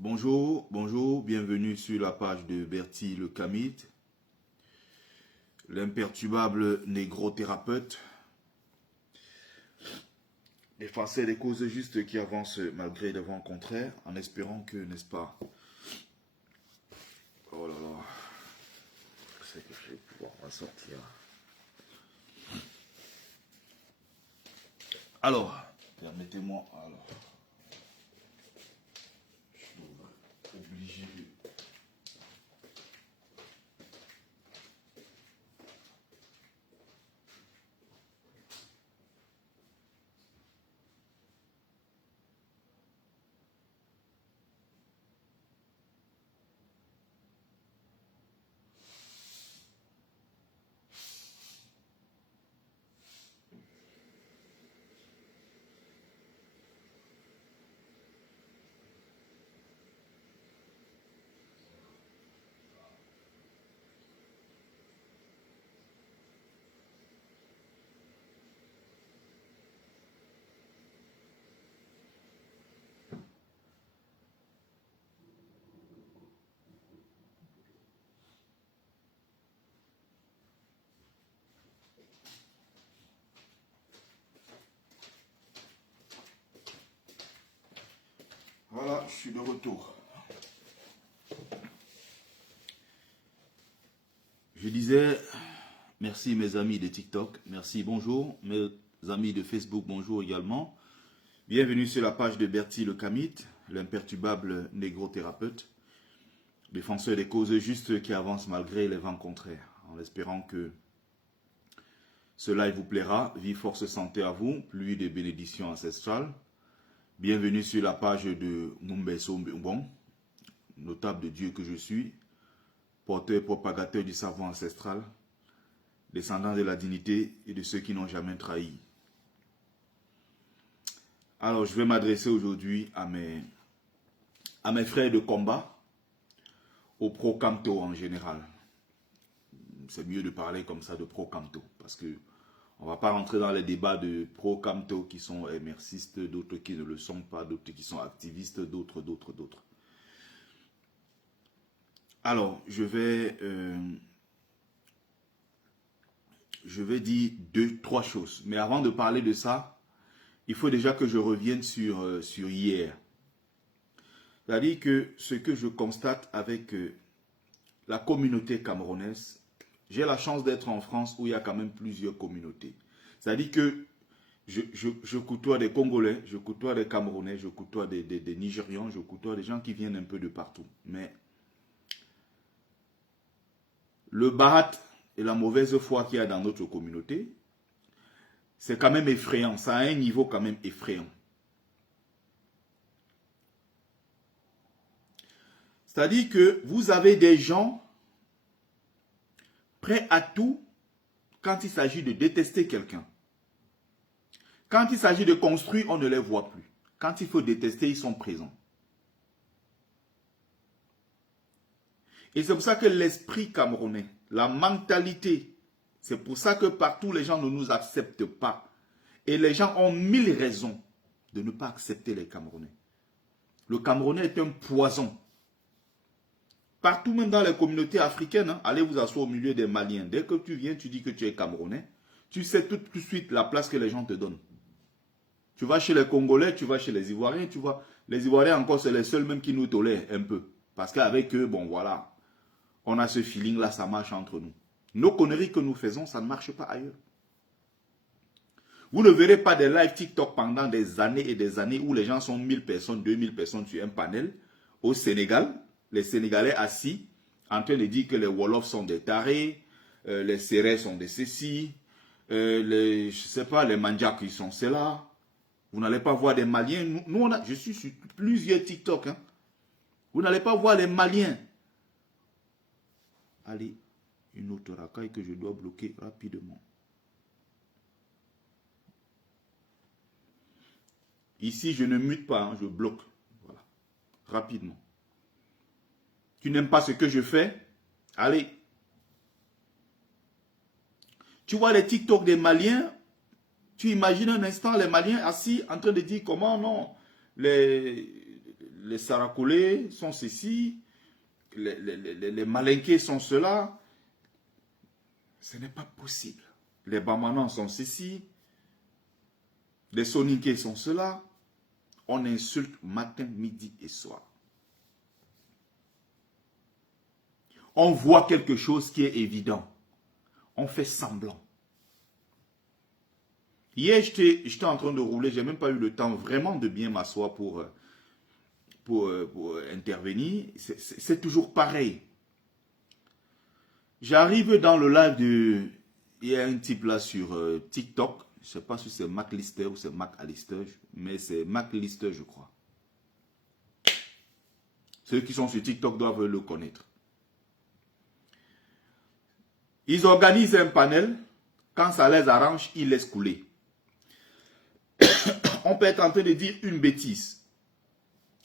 Bonjour, bonjour, bienvenue sur la page de Bertie le Kamite, l'imperturbable négro-thérapeute, défenseur des causes justes qui avancent malgré les vents contraires, en espérant que, n'est-ce pas, oh là là, je sais que je vais pouvoir m'en sortir. Alors, permettez-moi, je suis obligé de... Voilà, je suis de retour. Je disais, merci mes amis de TikTok, merci, bonjour, mes amis de Facebook, bonjour également. Bienvenue sur la page de Bertie le Kamite, l'imperturbable négro-thérapeute, défenseur des causes justes qui avancent malgré les vents contraires, en espérant que ce live vous plaira. Vie, force, santé à vous, pluie de bénédictions ancestrales. Bienvenue sur la page de Mumbeso Mbong, notable de Dieu que je suis, porteur et propagateur du savoir ancestral, descendant de la dignité et de ceux qui n'ont jamais trahi. Alors, je vais m'adresser aujourd'hui à mes frères de combat, aux pro-camto en général. C'est mieux de parler comme ça de pro-camto, parce que on ne va pas rentrer dans les débats de pro-camto qui sont émercistes, d'autres qui ne le sont pas, d'autres qui sont activistes, d'autres. Alors, je vais dire trois choses. Mais avant de parler de ça, il faut déjà que je revienne sur hier. C'est-à-dire que ce que je constate avec la communauté camerounaise, j'ai la chance d'être en France où il y a quand même plusieurs communautés. C'est-à-dire que je côtoie des Congolais, je côtoie des Camerounais, je côtoie des Nigérians, je côtoie des gens qui viennent un peu de partout. Mais le bahat et la mauvaise foi qu'il y a dans notre communauté, c'est quand même effrayant. Ça a un niveau quand même effrayant. C'est-à-dire que vous avez des gens prêts à tout quand il s'agit de détester quelqu'un. Quand il s'agit de construire, on ne les voit plus. Quand il faut détester, ils sont présents. Et c'est pour ça que l'esprit camerounais, la mentalité, c'est pour ça que partout les gens ne nous acceptent pas. Et les gens ont mille raisons de ne pas accepter les Camerounais. Le Camerounais est un poison. Partout, même dans les communautés africaines, hein, allez vous asseoir au milieu des Maliens. Dès que tu viens, tu dis que tu es Camerounais. Tu sais tout de suite la place que les gens te donnent. Tu vas chez les Congolais, tu vas chez les Ivoiriens, tu vois. Les Ivoiriens encore, c'est les seuls même qui nous tolèrent un peu. Parce qu'avec eux, bon voilà, on a ce feeling-là, ça marche entre nous. Nos conneries que nous faisons, ça ne marche pas ailleurs. Vous ne verrez pas des lives TikTok pendant des années et des années où les gens sont 1000 personnes, 2000 personnes sur un panel. Au Sénégal, les Sénégalais assis, en train de dire que les Wolofs sont des tarés, les Sérères sont des ceci, je sais pas, les Mandjaks ils sont cela. Vous n'allez pas voir des Maliens. Nous je suis sur plusieurs TikTok. Hein. Vous n'allez pas voir les Maliens. Allez, une autre racaille que je dois bloquer rapidement. Ici, je ne mute pas, hein, je bloque. Voilà. Rapidement. Tu n'aimes pas ce que je fais? Allez. Tu vois les TikTok des Maliens? Tu imagines un instant les Maliens assis en train de dire comment non, les les Sarakolés sont ceci, les Malinqués sont cela. Ce n'est pas possible. Les Bamanans sont ceci, les Soninké sont cela. On insulte matin, midi et soir. On voit quelque chose qui est évident. On fait semblant. Hier, j'étais en train de rouler. Je n'ai même pas eu le temps vraiment de bien m'asseoir pour intervenir. C'est toujours pareil. J'arrive dans le live de... Il y a un type là sur TikTok. Je ne sais pas si c'est Mac Lister ou c'est Mac Alister. Mais c'est Mac Lister, je crois. Ceux qui sont sur TikTok doivent le connaître. Ils organisent un panel. Quand ça les arrange, ils laissent couler. On peut être en train de dire une bêtise.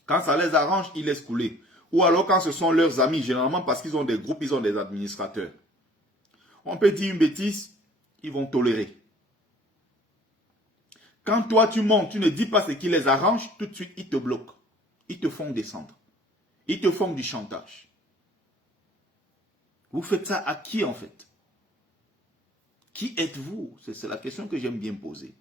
Quand ça les arrange, ils laissent couler. Ou alors quand ce sont leurs amis, généralement parce qu'ils ont des groupes, ils ont des administrateurs. On peut dire une bêtise, ils vont tolérer. Quand toi tu montes, tu ne dis pas ce qui les arrange, tout de suite ils te bloquent. Ils te font descendre. Ils te font du chantage. Vous faites ça à qui en fait? Qui êtes-vous? C'est la question que j'aime bien poser.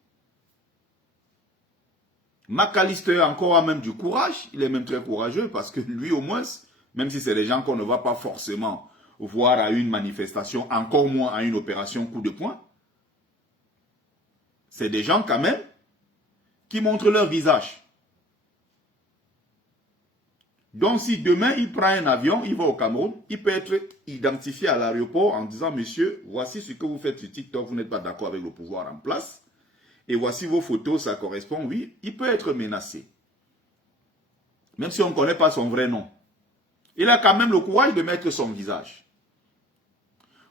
McAllister encore a même du courage. Il est même très courageux parce que lui au moins, même si c'est des gens qu'on ne va pas forcément voir à une manifestation, encore moins à une opération coup de poing, c'est des gens quand même qui montrent leur visage. Donc si demain il prend un avion, il va au Cameroun, il peut être identifié à l'aéroport en disant « Monsieur, voici ce que vous faites sur TikTok, vous n'êtes pas d'accord avec le pouvoir en place. Et voici vos photos, ça correspond, oui. » Il peut être menacé. Même si on ne connaît pas son vrai nom. Il a quand même le courage de mettre son visage.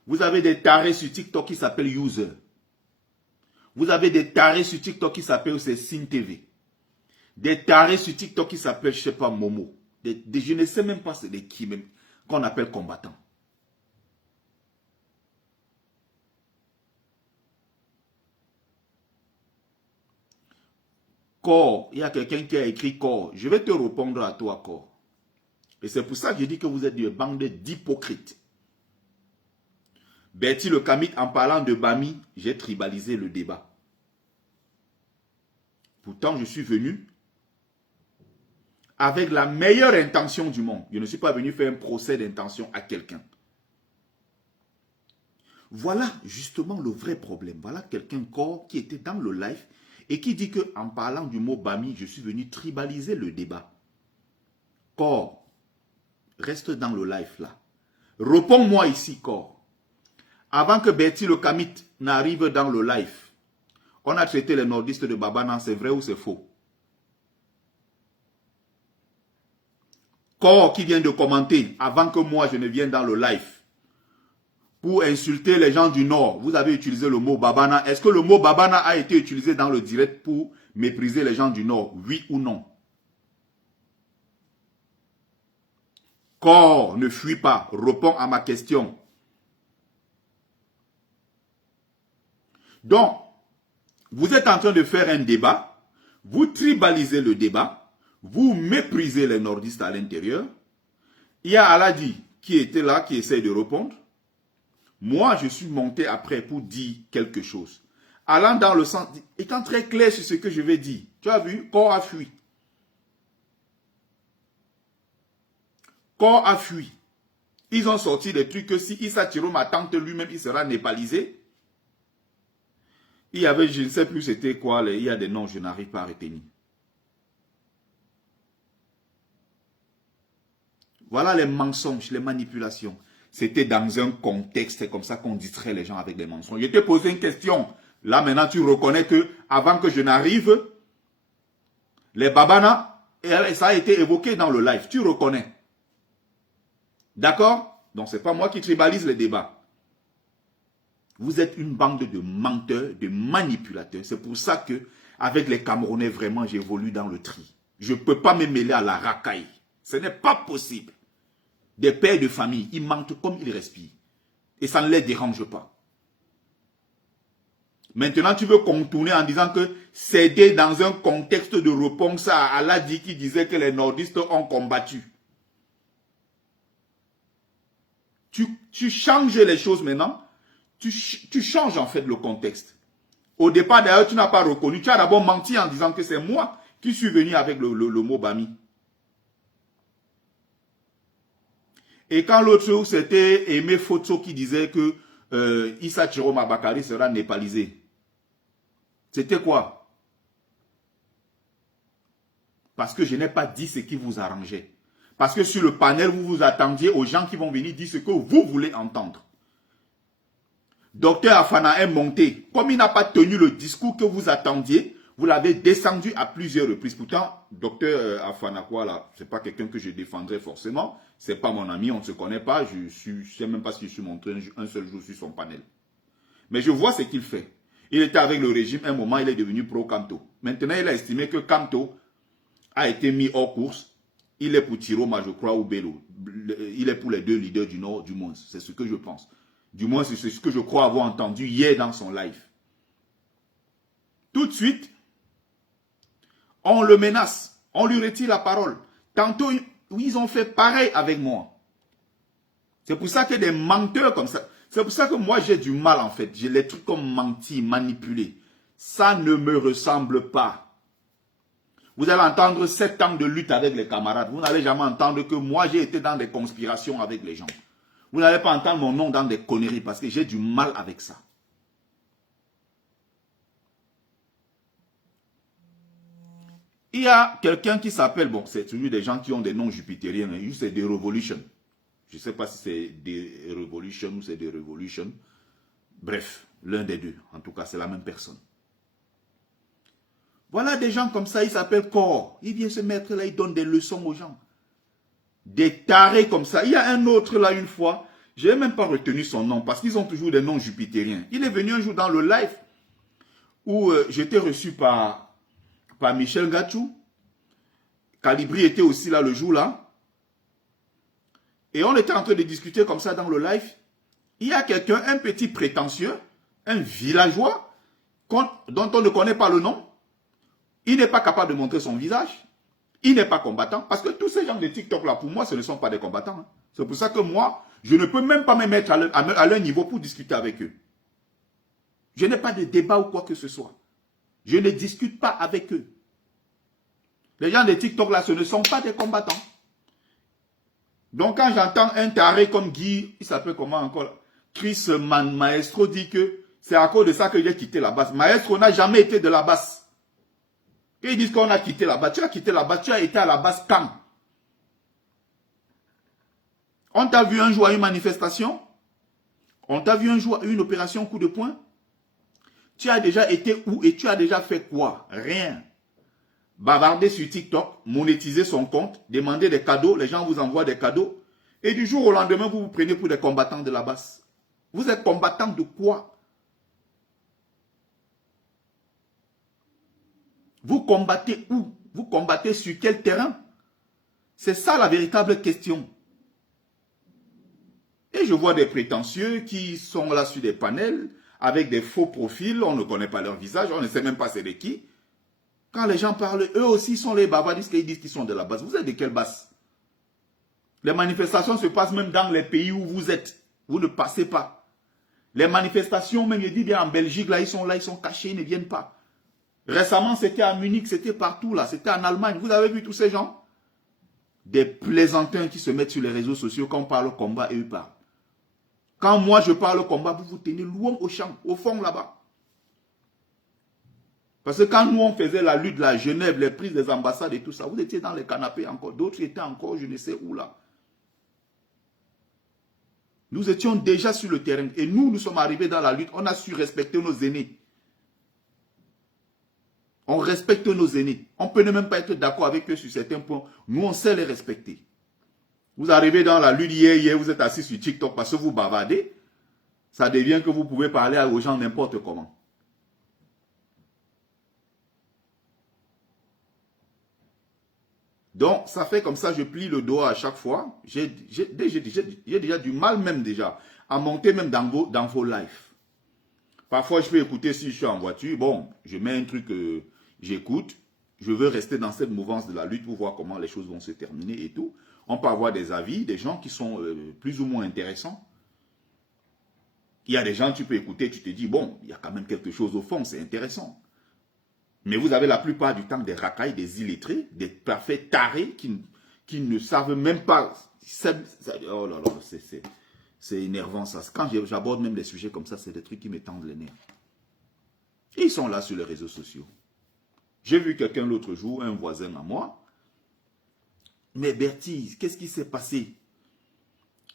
Vous avez des tarés sur TikTok qui s'appellent User. Vous avez des tarés sur TikTok qui s'appellent Cine TV. Des tarés sur TikTok qui s'appellent, je ne sais pas, Momo. Je ne sais même pas c'est des qui même, qu'on appelle combattants. Corps, il y a quelqu'un qui a écrit corps. Je vais te répondre à toi, corps. Et c'est pour ça que je dis que vous êtes une bande d'hypocrites. Bertie le Kamit, en parlant de Bami, j'ai tribalisé le débat. Pourtant, je suis venu avec la meilleure intention du monde. Je ne suis pas venu faire un procès d'intention à quelqu'un. Voilà justement le vrai problème. Voilà quelqu'un corps qui était dans le live et qui dit qu'en parlant du mot Bami, je suis venu tribaliser le débat. Corps, reste dans le live là. Réponds-moi ici, corps. Avant que Bertie le Kamit n'arrive dans le live, on a traité les nordistes de Babana, c'est vrai ou c'est faux? Corps qui vient de commenter, avant que moi je ne vienne dans le live, pour insulter les gens du Nord, vous avez utilisé le mot Babana. Est-ce que le mot Babana a été utilisé dans le direct pour mépriser les gens du Nord? Oui ou non? Corps, ne fuis pas. Réponds à ma question. Donc, vous êtes en train de faire un débat. Vous tribalisez le débat. Vous méprisez les nordistes à l'intérieur. Il y a Aladi qui était là, qui essaie de répondre. Moi, je suis monté après pour dire quelque chose. Allant dans le sens, étant très clair sur ce que je vais dire. Tu as vu, corps a fui. Corps a fui. Ils ont sorti des trucs que si Issa Tiro, ma tante lui-même, il sera népalisé. Il y avait, je ne sais plus c'était quoi, il y a des noms, je n'arrive pas à retenir. Voilà les mensonges, les manipulations. C'était dans un contexte comme ça qu'on distrait les gens avec des mensonges. Je te posé une question. Là, maintenant, tu reconnais que avant que je n'arrive, les Babana, ça a été évoqué dans le live. Tu reconnais. D'accord? Donc, ce n'est pas moi qui tribalise les débats. Vous êtes une bande de menteurs, de manipulateurs. C'est pour ça que, avec les Camerounais, vraiment, j'évolue dans le tri. Je ne peux pas me mêler à la racaille. Ce n'est pas possible. Des pères de famille, ils mentent comme ils respirent. Et ça ne les dérange pas. Maintenant, tu veux contourner en disant que c'était dans un contexte de réponse à Aladi qui disait que les nordistes ont combattu. Tu changes les choses maintenant. Tu changes en fait le contexte. Au départ, d'ailleurs, tu n'as pas reconnu. Tu as d'abord menti en disant que c'est moi qui suis venu avec le mot Bami. Et quand l'autre jour, c'était Aimé Fotso qui disait que Issa Chiroma Bakari sera népalisé. C'était quoi? Parce que je n'ai pas dit ce qui vous arrangeait. Parce que sur le panel, vous vous attendiez aux gens qui vont venir dire ce que vous voulez entendre. Docteur Afana est monté. Comme il n'a pas tenu le discours que vous attendiez, vous l'avez descendu à plusieurs reprises. Pourtant, docteur Afana, quoi là, c'est pas quelqu'un que je défendrais forcément. C'est pas mon ami, on ne se connaît pas. Je ne sais même pas si je suis montré un seul jour sur son panel. Mais je vois ce qu'il fait. Il était avec le régime, un moment, il est devenu pro-Kamto. Maintenant, il a estimé que Kamto a été mis hors course. Il est pour Tiroma, je crois, ou Bello. Il est pour les deux leaders du Nord, du moins. C'est ce que je pense. Du moins, c'est ce que je crois avoir entendu hier dans son live. Tout de suite, on le menace. On lui retire la parole. Tantôt, ils ont fait pareil avec moi. C'est pour ça que des menteurs comme ça... C'est pour ça que moi, j'ai du mal, en fait. J'ai les trucs comme menti, manipulé. Ça ne me ressemble pas. Vous allez entendre 7 ans de lutte avec les camarades. Vous n'allez jamais entendre que moi, j'ai été dans des conspirations avec les gens. Vous n'allez pas entendre mon nom dans des conneries parce que j'ai du mal avec ça. Il y a quelqu'un qui s'appelle, bon, c'est toujours des gens qui ont des noms jupitériens, c'est des Revolution. Je ne sais pas si c'est des Revolution ou c'est des Revolution. Bref, l'un des deux. En tout cas, c'est la même personne. Voilà des gens comme ça, ils s'appellent Cor. Il vient se mettre là, il donne des leçons aux gens. Des tarés comme ça. Il y a un autre là une fois, je n'ai même pas retenu son nom parce qu'ils ont toujours des noms jupitériens. Il est venu un jour dans le live où j'étais reçu par Michel Gachou. Calibri était aussi là le jour là. Et on était en train de discuter comme ça dans le live. Il y a quelqu'un, un petit prétentieux, un villageois, dont on ne connaît pas le nom. Il n'est pas capable de montrer son visage. Il n'est pas combattant. Parce que tous ces gens de TikTok là, pour moi, ce ne sont pas des combattants. Hein. C'est pour ça que moi, je ne peux même pas me mettre à leur niveau pour discuter avec eux. Je n'ai pas de débat ou quoi que ce soit. Je ne discute pas avec eux. Les gens de TikTok là, ce ne sont pas des combattants. Donc quand j'entends un taré comme Guy, il s'appelle comment encore, Chris Maestro dit que c'est à cause de ça que j'ai quitté la base. Maestro n'a jamais été de la base. Et ils disent qu'on a quitté la base. Tu as quitté la base, tu as été à la base quand? On t'a vu un jour à une manifestation? On t'a vu un jour à une opération coup de poing? Tu as déjà été où et tu as déjà fait quoi? Rien. Bavarder sur TikTok, monétiser son compte, demander des cadeaux, les gens vous envoient des cadeaux. Et du jour au lendemain, vous vous prenez pour des combattants de la base. Vous êtes combattants de quoi? Vous combattez où? Vous combattez sur quel terrain? C'est ça la véritable question. Et je vois des prétentieux qui sont là sur des panels, avec des faux profils, on ne connaît pas leur visage, on ne sait même pas c'est de qui. Quand les gens parlent, eux aussi sont les bavardistes qui disent qu'ils sont de la base. Vous êtes de quelle base? Les manifestations se passent même dans les pays où vous êtes. Vous ne passez pas. Les manifestations, même je dis bien en Belgique, là, ils sont cachés, ils ne viennent pas. Récemment, c'était à Munich, c'était partout là, c'était en Allemagne. Vous avez vu tous ces gens? Des plaisantins qui se mettent sur les réseaux sociaux quand on parle combat et eux parlent. Quand moi je parle combat, vous vous tenez loin au champ, au fond là-bas. Parce que quand nous on faisait la lutte, la Genève, les prises des ambassades et tout ça, vous étiez dans les canapés encore. D'autres étaient encore, je ne sais où là. Nous étions déjà sur le terrain. Et nous sommes arrivés dans la lutte. On a su respecter nos aînés. On respecte nos aînés. On peut ne même pas être d'accord avec eux sur certains points. Nous, on sait les respecter. Vous arrivez dans la lutte hier, vous êtes assis sur TikTok parce que vous bavardez. Ça devient que vous pouvez parler aux gens n'importe comment. Donc, ça fait comme ça, je plie le doigt à chaque fois. J'ai déjà du mal même déjà à monter même dans vos lives. Parfois, je peux écouter si je suis en voiture. Bon, je mets un truc, j'écoute. Je veux rester dans cette mouvance de la lutte pour voir comment les choses vont se terminer et tout. On peut avoir des avis, des gens qui sont plus ou moins intéressants. Il y a des gens, tu peux écouter, tu te dis, bon, il y a quand même quelque chose au fond, c'est intéressant. Mais vous avez la plupart du temps des racailles, des illettrés, des parfaits tarés qui ne savent même pas. Oh là là, c'est énervant ça. Quand j'aborde même des sujets comme ça, c'est des trucs qui me tendent les nerfs. Ils sont là sur les réseaux sociaux. J'ai vu quelqu'un l'autre jour, un voisin à moi. Mais Bertie, qu'est-ce qui s'est passé?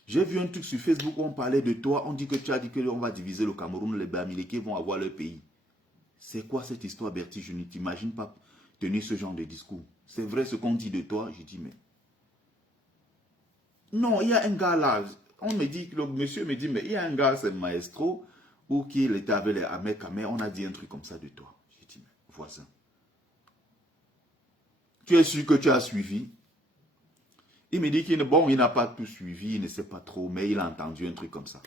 J'ai vu un truc sur Facebook où on parlait de toi. On dit que tu as dit qu'on va diviser le Cameroun, les Bamileke vont avoir leur pays. C'est quoi cette histoire, Bertie? Je ne t'imagine pas tenir ce genre de discours. C'est vrai ce qu'on dit de toi? Je dis, mais... Non, il y a un gars là. On me dit, le monsieur me dit, mais il y a un gars, c'est Maestro, ou qui était avec les Amé, on a dit un truc comme ça de toi. Je dis, mais voisin. Tu es sûr que tu as suivi? Il me dit qu'il n'a pas tout suivi, il ne sait pas trop, mais il a entendu un truc comme ça.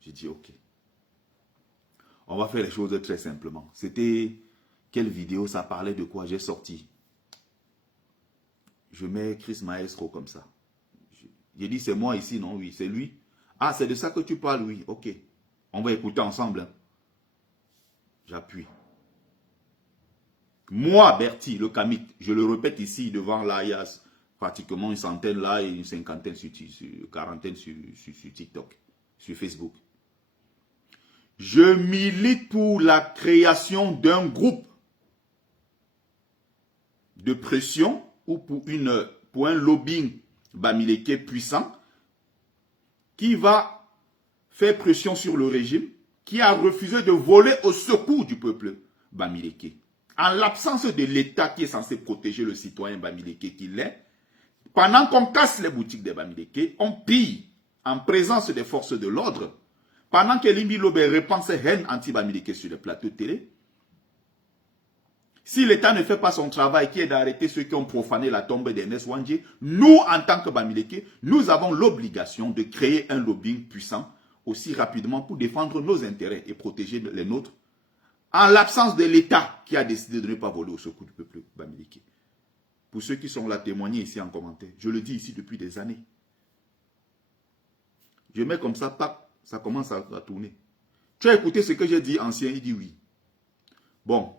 J'ai dit, ok. On va faire les choses très simplement. C'était, quelle vidéo, ça parlait de quoi? J'ai sorti. Je mets Chris Maestro comme ça. J'ai dit, c'est moi ici, non? Oui, c'est lui. Ah, c'est de ça que tu parles? Oui, ok. On va écouter ensemble. Hein. J'appuie. Moi, Bertie, le Kamit, je le répète ici devant là, il y a pratiquement une centaine là et une cinquantaine, une quarantaine sur TikTok, sur Facebook. Je milite pour la création d'un groupe de pression ou pour un lobbying bamileke puissant qui va faire pression sur le régime qui a refusé de voler au secours du peuple bamileke. En l'absence de l'État qui est censé protéger le citoyen bamileke qu'il est, pendant qu'on casse les boutiques des bamileke, on pille en présence des forces de l'ordre, pendant que Limbi Lobe répand ses haines anti-bamileke sur les plateaux de télé. Si l'État ne fait pas son travail, qui est d'arrêter ceux qui ont profané la tombe d'Ernest Wandje, nous, en tant que bamileke, nous avons l'obligation de créer un lobbying puissant aussi rapidement pour défendre nos intérêts et protéger les nôtres, en l'absence de l'État qui a décidé de ne pas voler au secours du peuple bamileke. Pour ceux qui sont là, témoignez ici en commentaire. Je le dis ici depuis des années. Je mets comme ça, pac, ça commence à tourner. Tu as écouté ce que j'ai dit ancien? Il dit oui. Bon.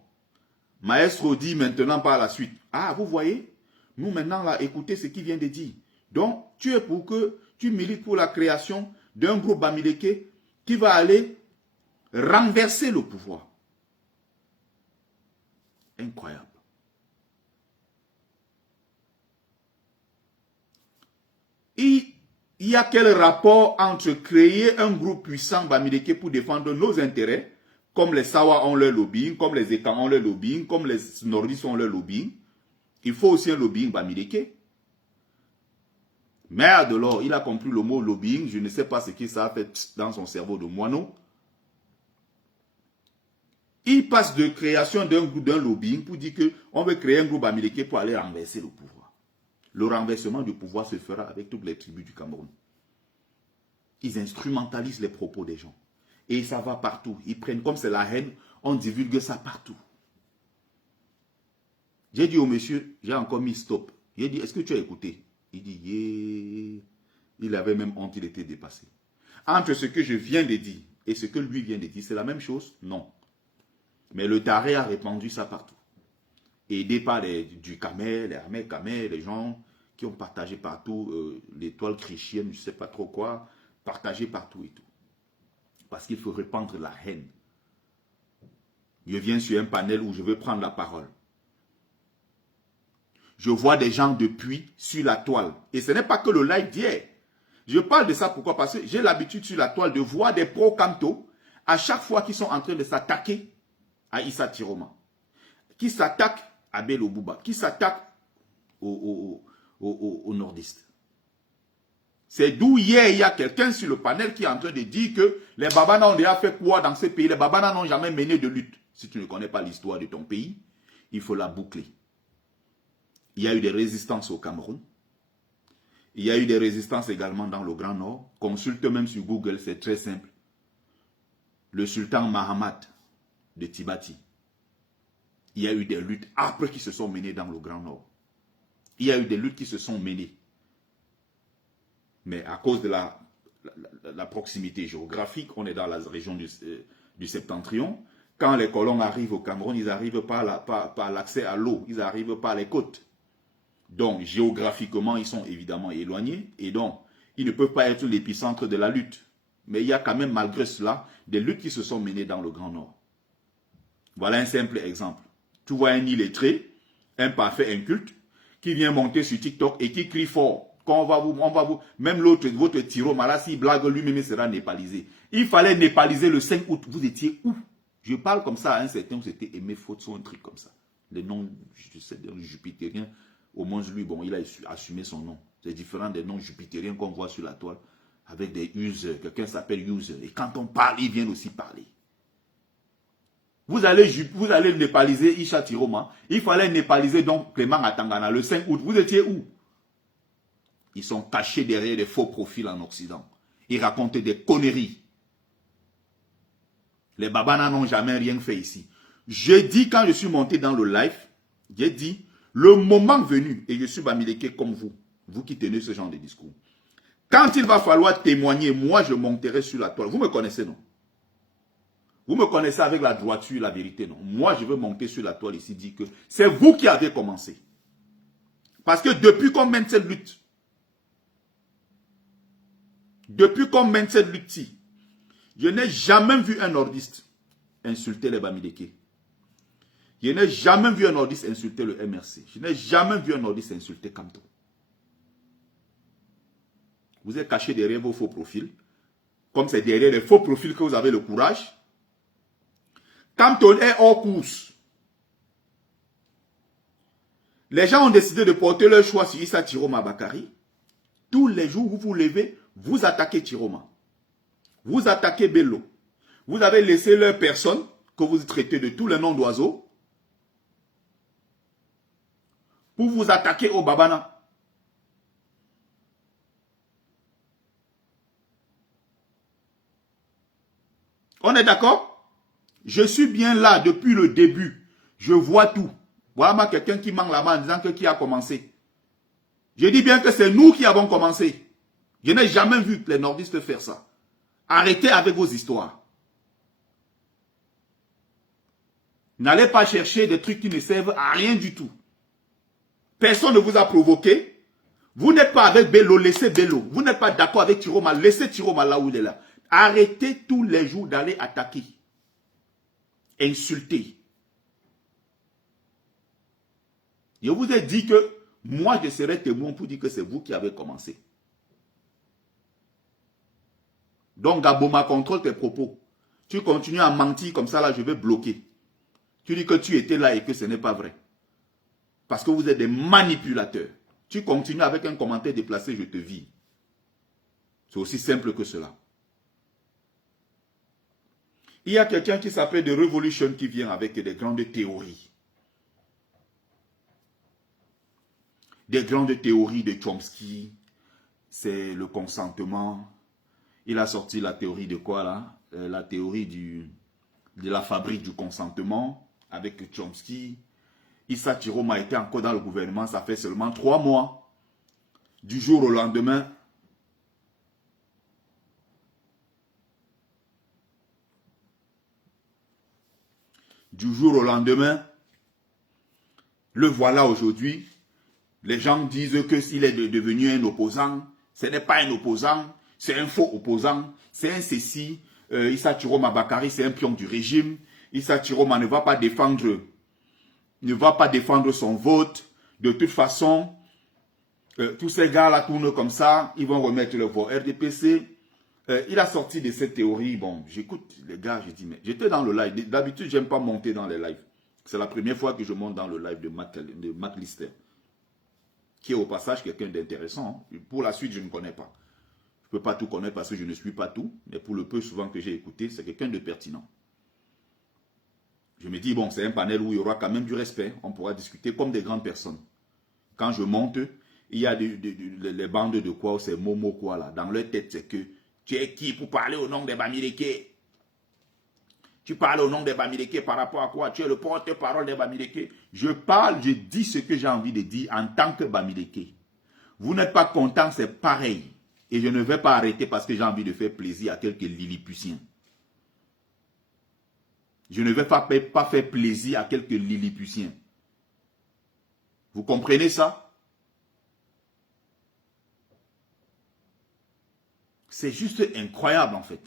Maestro dit maintenant par la suite. Ah, vous voyez? Nous maintenant, là, écoutez ce qu'il vient de dire. Donc, tu es pour que tu milites pour la création d'un groupe bamileke qui va aller renverser le pouvoir. Incroyable. Il y a quel rapport entre créer un groupe puissant bamileke pour défendre nos intérêts, comme les Sawa ont leur lobbying, comme les Ekang ont leur lobbying, comme les Nordis ont leur lobbying? Il faut aussi un lobbying bamileke. Merde alors, il a compris le mot lobbying, je ne sais pas ce que ça a fait dans son cerveau de moineau. Il passe de création d'un lobbying pour dire qu'on veut créer un groupe bamileke pour aller renverser le pouvoir. Le renversement du pouvoir se fera avec toutes les tribus du Cameroun. Ils instrumentalisent les propos des gens. Et ça va partout. Ils prennent, comme c'est la haine, on divulgue ça partout. J'ai dit au monsieur, j'ai encore mis stop. J'ai dit, est-ce que tu as écouté? Il dit, yeah. Il avait même honte, il était dépassé. Entre ce que je viens de dire et ce que lui vient de dire, c'est la même chose? Non. Mais le taré a répandu ça partout. Aidé par du Kamel, les armées Kamel, les gens qui ont partagé partout l'étoile chrétienne, je ne sais pas trop quoi, partagé partout et tout. Parce qu'il faut répandre la haine. Je viens sur un panel où je veux prendre la parole. Je vois des gens depuis sur la toile. Et ce n'est pas que le live d'hier. Je parle de ça pourquoi? Parce que j'ai l'habitude sur la toile de voir des pro-Kanto à chaque fois qu'ils sont en train de s'attaquer à Issa Tiroma, qui s'attaquent à Bello Bouba, qui s'attaquent aux nordistes. C'est d'où hier, il y a quelqu'un sur le panel qui est en train de dire que les Babana ont déjà fait quoi dans ce pays? Les Babana n'ont jamais mené de lutte. Si tu ne connais pas l'histoire de ton pays, il faut la boucler. Il y a eu des résistances au Cameroun. Il y a eu des résistances également dans le Grand Nord. Consulte même sur Google, c'est très simple. le sultan Mahamat de Tibati, il y a eu des luttes âpres qui se sont menées dans le Grand Nord. Il y a eu des luttes qui se sont menées. Mais à cause de la proximité géographique, on est dans la région du Septentrion. Quand les colons arrivent au Cameroun, ils n'arrivent pas à l'accès à l'eau, ils n'arrivent pas à les côtes. Donc, géographiquement, ils sont évidemment éloignés et donc, ils ne peuvent pas être l'épicentre de la lutte. Mais il y a quand même, malgré cela, des luttes qui se sont menées dans le Grand Nord. Voilà un simple exemple. Tu vois un illettré, un parfait inculte, qui vient monter sur TikTok et qui crie fort. Quand on va vous, même l'autre, votre Tiro Malassi, blague lui-même sera népalisé. Il fallait népaliser le 5 août. Vous étiez où? Je parle comme ça à un certain, vous étiez Aimé Fotso, un truc comme ça. Les noms, je sais, jupitériens, au moins lui, bon, il a assumé son nom. C'est différent des noms jupitériens qu'on voit sur la toile, avec des users. Quelqu'un s'appelle user. Et quand on parle, ils viennent aussi parler. Vous allez népaliser Isha Tiroma. Il fallait népaliser donc Clément Atangana le 5 août. Vous étiez où? Ils sont cachés derrière des faux profils en Occident. Ils racontent des conneries. Les Babana n'ont jamais rien fait ici. J'ai dit, quand je suis monté dans le live, j'ai dit, le moment venu, et je suis Bamileke comme vous, vous qui tenez ce genre de discours, quand il va falloir témoigner, moi je monterai sur la toile. Vous me connaissez, non? Vous me connaissez avec la droiture, la vérité, non? Moi, je veux monter sur la toile ici, dire que c'est vous qui avez commencé. Parce que depuis qu'on mène cette lutte, je n'ai jamais vu un nordiste insulter les Bamileke. Je n'ai jamais vu un nordiste insulter le MRC. Je n'ai jamais vu un nordiste insulter Kamto. Vous êtes caché derrière vos faux profils. Comme c'est derrière les faux profils que vous avez le courage. Kamto est hors course. Les gens ont décidé de porter leur choix sur Issa Tiroma Bakari. Tous les jours, vous vous levez, vous attaquez Tiroma. Vous attaquez Bello. Vous avez laissé leur personne, que vous traitez de tous les noms d'oiseaux, pour vous attaquer au Babana. On est d'accord? Je suis bien là depuis le début. Je vois tout. Voilà quelqu'un qui manque la main en disant que qui a commencé. Je dis bien que c'est nous qui avons commencé. Je n'ai jamais vu les nordistes faire ça. Arrêtez avec vos histoires. N'allez pas chercher des trucs qui ne servent à rien du tout. Personne ne vous a provoqué. Vous n'êtes pas avec Bello, laissez Bello. Vous n'êtes pas d'accord avec Tiroma, laissez Tiroma là où il est là. Arrêtez tous les jours d'aller attaquer. Insulter. Je vous ai dit que moi je serai témoin pour dire que c'est vous qui avez commencé. Donc Gaboma, contrôle tes propos. Tu continues à mentir comme ça là, je vais bloquer. Tu dis que tu étais là et que ce n'est pas vrai. Parce que vous êtes des manipulateurs. Tu continues avec un commentaire déplacé, je te vis. C'est aussi simple que cela. Il y a quelqu'un qui s'appelle The Revolution qui vient avec des grandes théories. Des grandes théories de Chomsky. C'est le consentement. Il a sorti la théorie de quoi là? La théorie de la fabrique du consentement avec Chomsky. Issa Tiroma était encore dans le gouvernement, ça fait seulement 3 mois. Du jour au lendemain, le voilà aujourd'hui. Les gens disent que s'il est devenu un opposant, ce n'est pas un opposant, c'est un faux opposant, c'est un ceci. Issa Tiroma Bakari, c'est un pion du régime. Issa Tiroma ne va pas défendre son vote. De toute façon, tous ces gars-là tournent comme ça, ils vont remettre le vote RDPC. Il a sorti de cette théorie. Bon, j'écoute les gars, je dis, mais j'étais dans le live. D'habitude, j'aime pas monter dans les lives. C'est la première fois que je monte dans le live de Mac Lister, qui est au passage quelqu'un d'intéressant. Pour la suite, je ne connais pas. Je ne peux pas tout connaître parce que je ne suis pas tout, mais pour le peu souvent que j'ai écouté, c'est quelqu'un de pertinent. Je me dis, bon, c'est un panel où il y aura quand même du respect. On pourra discuter comme des grandes personnes. Quand je monte, il y a les bandes de quoi, c'est Momo quoi là. Dans leur tête, c'est que tu es qui pour parler au nom des Bamileke? Tu parles au nom des Bamileke par rapport à quoi? Tu es le porte-parole des Bamileke. Je parle, je dis ce que j'ai envie de dire en tant que Bamileke. Vous n'êtes pas content, c'est pareil. Et je ne vais pas arrêter parce que j'ai envie de faire plaisir à quelques Lilliputiens. Je ne vais pas faire plaisir à quelques Lilliputiens. Vous comprenez ça? C'est juste incroyable en fait.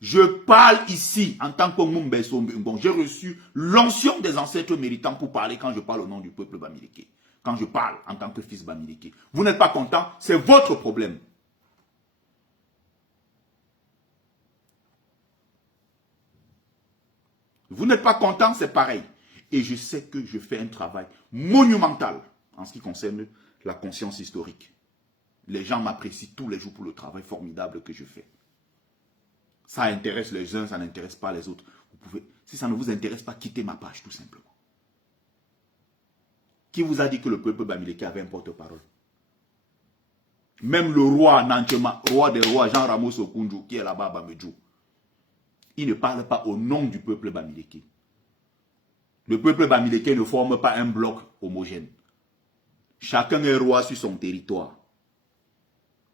Je parle ici en tant que Mumbeso Mbongo. J'ai reçu l'onction des ancêtres méritants pour parler quand je parle au nom du peuple Bamileke. Quand je parle en tant que fils Bamileke. Vous n'êtes pas content, c'est votre problème. Vous n'êtes pas content, c'est pareil. Et je sais que je fais un travail monumental en ce qui concerne la conscience historique. Les gens m'apprécient tous les jours pour le travail formidable que je fais. Ça intéresse les uns, ça n'intéresse pas les autres. Vous pouvez, si ça ne vous intéresse pas, quittez ma page tout simplement. Qui vous a dit que le peuple Bamileke avait un porte-parole? Même le roi Nanchema, roi des rois, Jean Ramos Okunju, qui est là-bas à Bamedjou, il ne parle pas au nom du peuple Bamileke. Le peuple Bamileke ne forme pas un bloc homogène. Chacun est roi sur son territoire.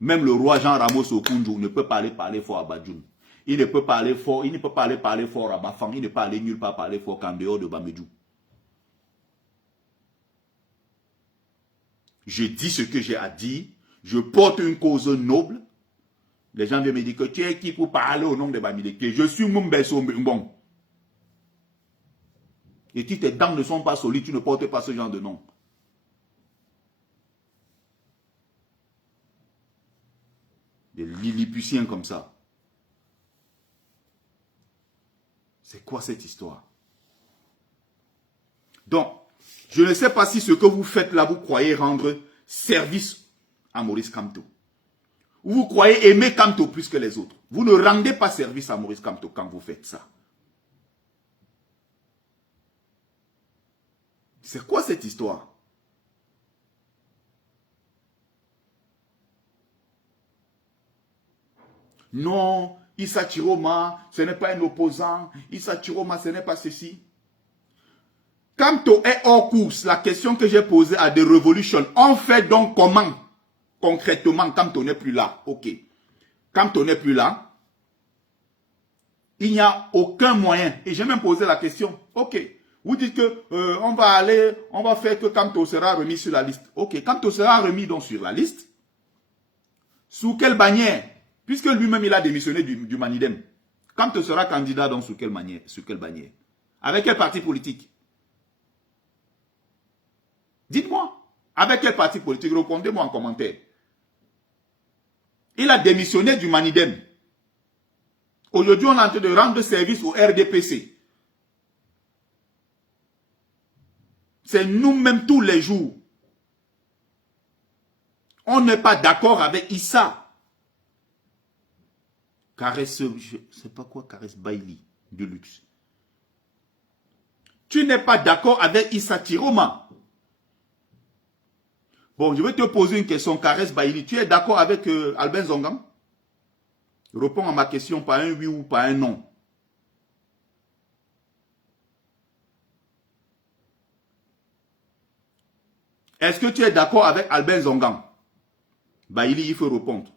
Même le roi Jean Ramos Okunju ne peut pas aller parler fort à Badjoun. Il ne peut pas aller fort, il ne peut pas aller parler fort à Bafang, il ne peut pas aller nulle part parler fort qu'en dehors de Bamedjou. Je dis ce que j'ai à dire, je porte une cause noble. Les gens viennent me dire que tu es qui pour parler au nom de Bamileke? Je suis Mumbeso Mbong. Et si tes dents ne sont pas solides, tu ne portes pas ce genre de nom. Des Lilliputiens comme ça. C'est quoi cette histoire? Donc, je ne sais pas si ce que vous faites là, vous croyez rendre service à Maurice Kamto. Vous croyez aimer Kamto plus que les autres. Vous ne rendez pas service à Maurice Kamto quand vous faites ça. C'est quoi cette histoire? Non, Issa Chiroma, ce n'est pas un opposant. Issa Chiroma, ce n'est pas ceci. Kamto est hors course. La question que j'ai posée à The Revolution, on fait donc comment? Concrètement, Kamto n'est plus là. Ok. Kamto n'est plus là. Il n'y a aucun moyen. Et j'ai même posé la question. Ok. Vous dites que on va faire que Kamto sera remis sur la liste. Ok. Kamto sera remis donc sur la liste. Sous quelle bannière? Puisque lui-même il a démissionné du Manidem. Kamto sera candidat donc sous quelle bannière? Avec quel parti politique? Dites-moi. Avec quel parti politique? Répondez-moi en commentaire. Il a démissionné du Manidem. Aujourd'hui, on est en train de rendre service au RDPC. C'est nous-mêmes tous les jours. On n'est pas d'accord avec Issa. Caresse, je ne sais pas quoi, Caresse Bailey de luxe. Tu n'es pas d'accord avec Issa Chiroma. Bon, je vais te poser une question, Caresse Bailey. Tu es d'accord avec Albin Zongang? Réponds à ma question par un oui ou par un non. Est-ce que tu es d'accord avec Albin Zongang? Bailey, il faut répondre.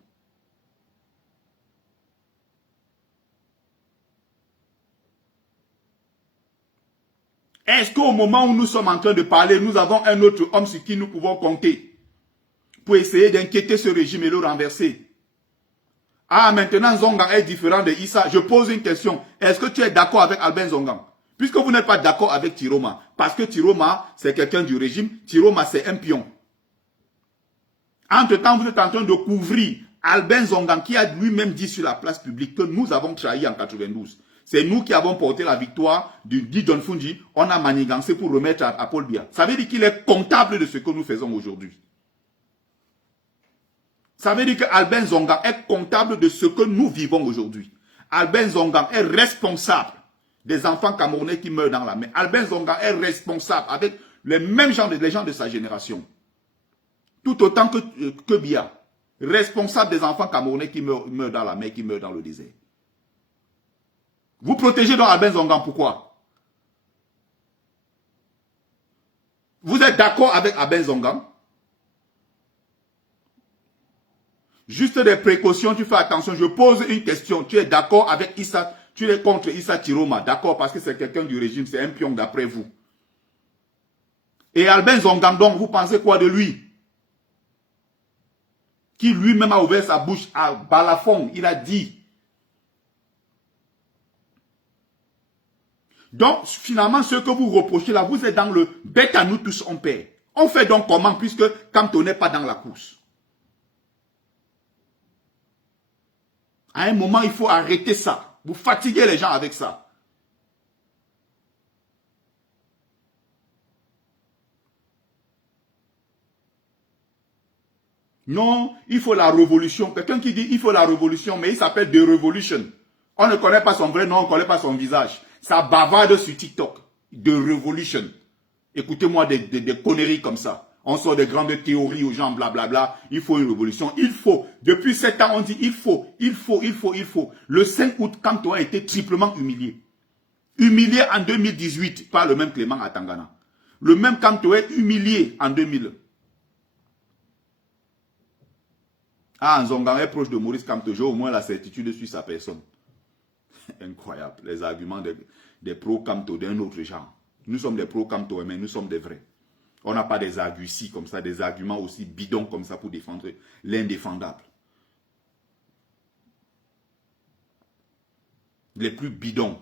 Est-ce qu'au moment où nous sommes en train de parler, nous avons un autre homme sur qui nous pouvons compter pour essayer d'inquiéter ce régime et le renverser? Ah, maintenant Zongang est différent de Issa. Je pose une question. Est-ce que tu es d'accord avec Albin Zongang? Puisque vous n'êtes pas d'accord avec Tiroma. Parce que Tiroma, c'est quelqu'un du régime. Tiroma, c'est un pion. Entre-temps, vous êtes en train de couvrir Albin Zongang qui a lui-même dit sur la place publique que nous avons trahi en 92. C'est nous qui avons porté la victoire du Guy Donfundi. On a manigancé pour remettre à Paul Biya. Ça veut dire qu'il est comptable de ce que nous faisons aujourd'hui. Ça veut dire que Albin Zongang est comptable de ce que nous vivons aujourd'hui. Albin Zongang est responsable des enfants camerounais qui meurent dans la mer. Albin Zongang est responsable avec les mêmes gens, les gens de sa génération. Tout autant que Biya. Responsable des enfants camerounais qui meurent dans la mer, qui meurent dans le désert. Vous protégez donc Albin Zongan, pourquoi? Vous êtes d'accord avec Albin Zongan? Juste des précautions, tu fais attention. Je pose une question. Tu es d'accord avec Issa? Tu es contre Issa Chiroma? D'accord, parce que c'est quelqu'un du régime, c'est un pion d'après vous. Et Albin Zongan, donc, vous pensez quoi de lui? Qui lui-même a ouvert sa bouche à balafon. Il a dit. Donc, finalement, ce que vous reprochez là, vous êtes dans le bête à nous tous, on perd. On fait donc comment, puisque quand on n'est pas dans la course? À un moment, il faut arrêter ça. Vous fatiguez les gens avec ça. Non, il faut la révolution. Quelqu'un qui dit il faut la révolution, mais il s'appelle The Revolution. On ne connaît pas son vrai nom, on ne connaît pas son visage. Ça bavarde sur TikTok. The Revolution. Écoutez-moi des conneries comme ça. On sort des grandes théories aux gens, blablabla. Il faut une révolution. Il faut. Depuis 7 ans, on dit il faut. Le 5 août, quand on a été triplement humilié. Humilié en 2018 par le même Clément à Tangana. Le même Kanto est humilié en 2000. Ah, Nzonga est proche de Maurice Kamto. J'ai au moins la certitude sur sa personne. Incroyable. Les arguments des pro-Kamto d'un autre genre. Nous sommes des pro-Kamto, mais nous sommes des vrais. On n'a pas des arguties comme ça, des arguments aussi bidons comme ça pour défendre l'indéfendable. Les plus bidons.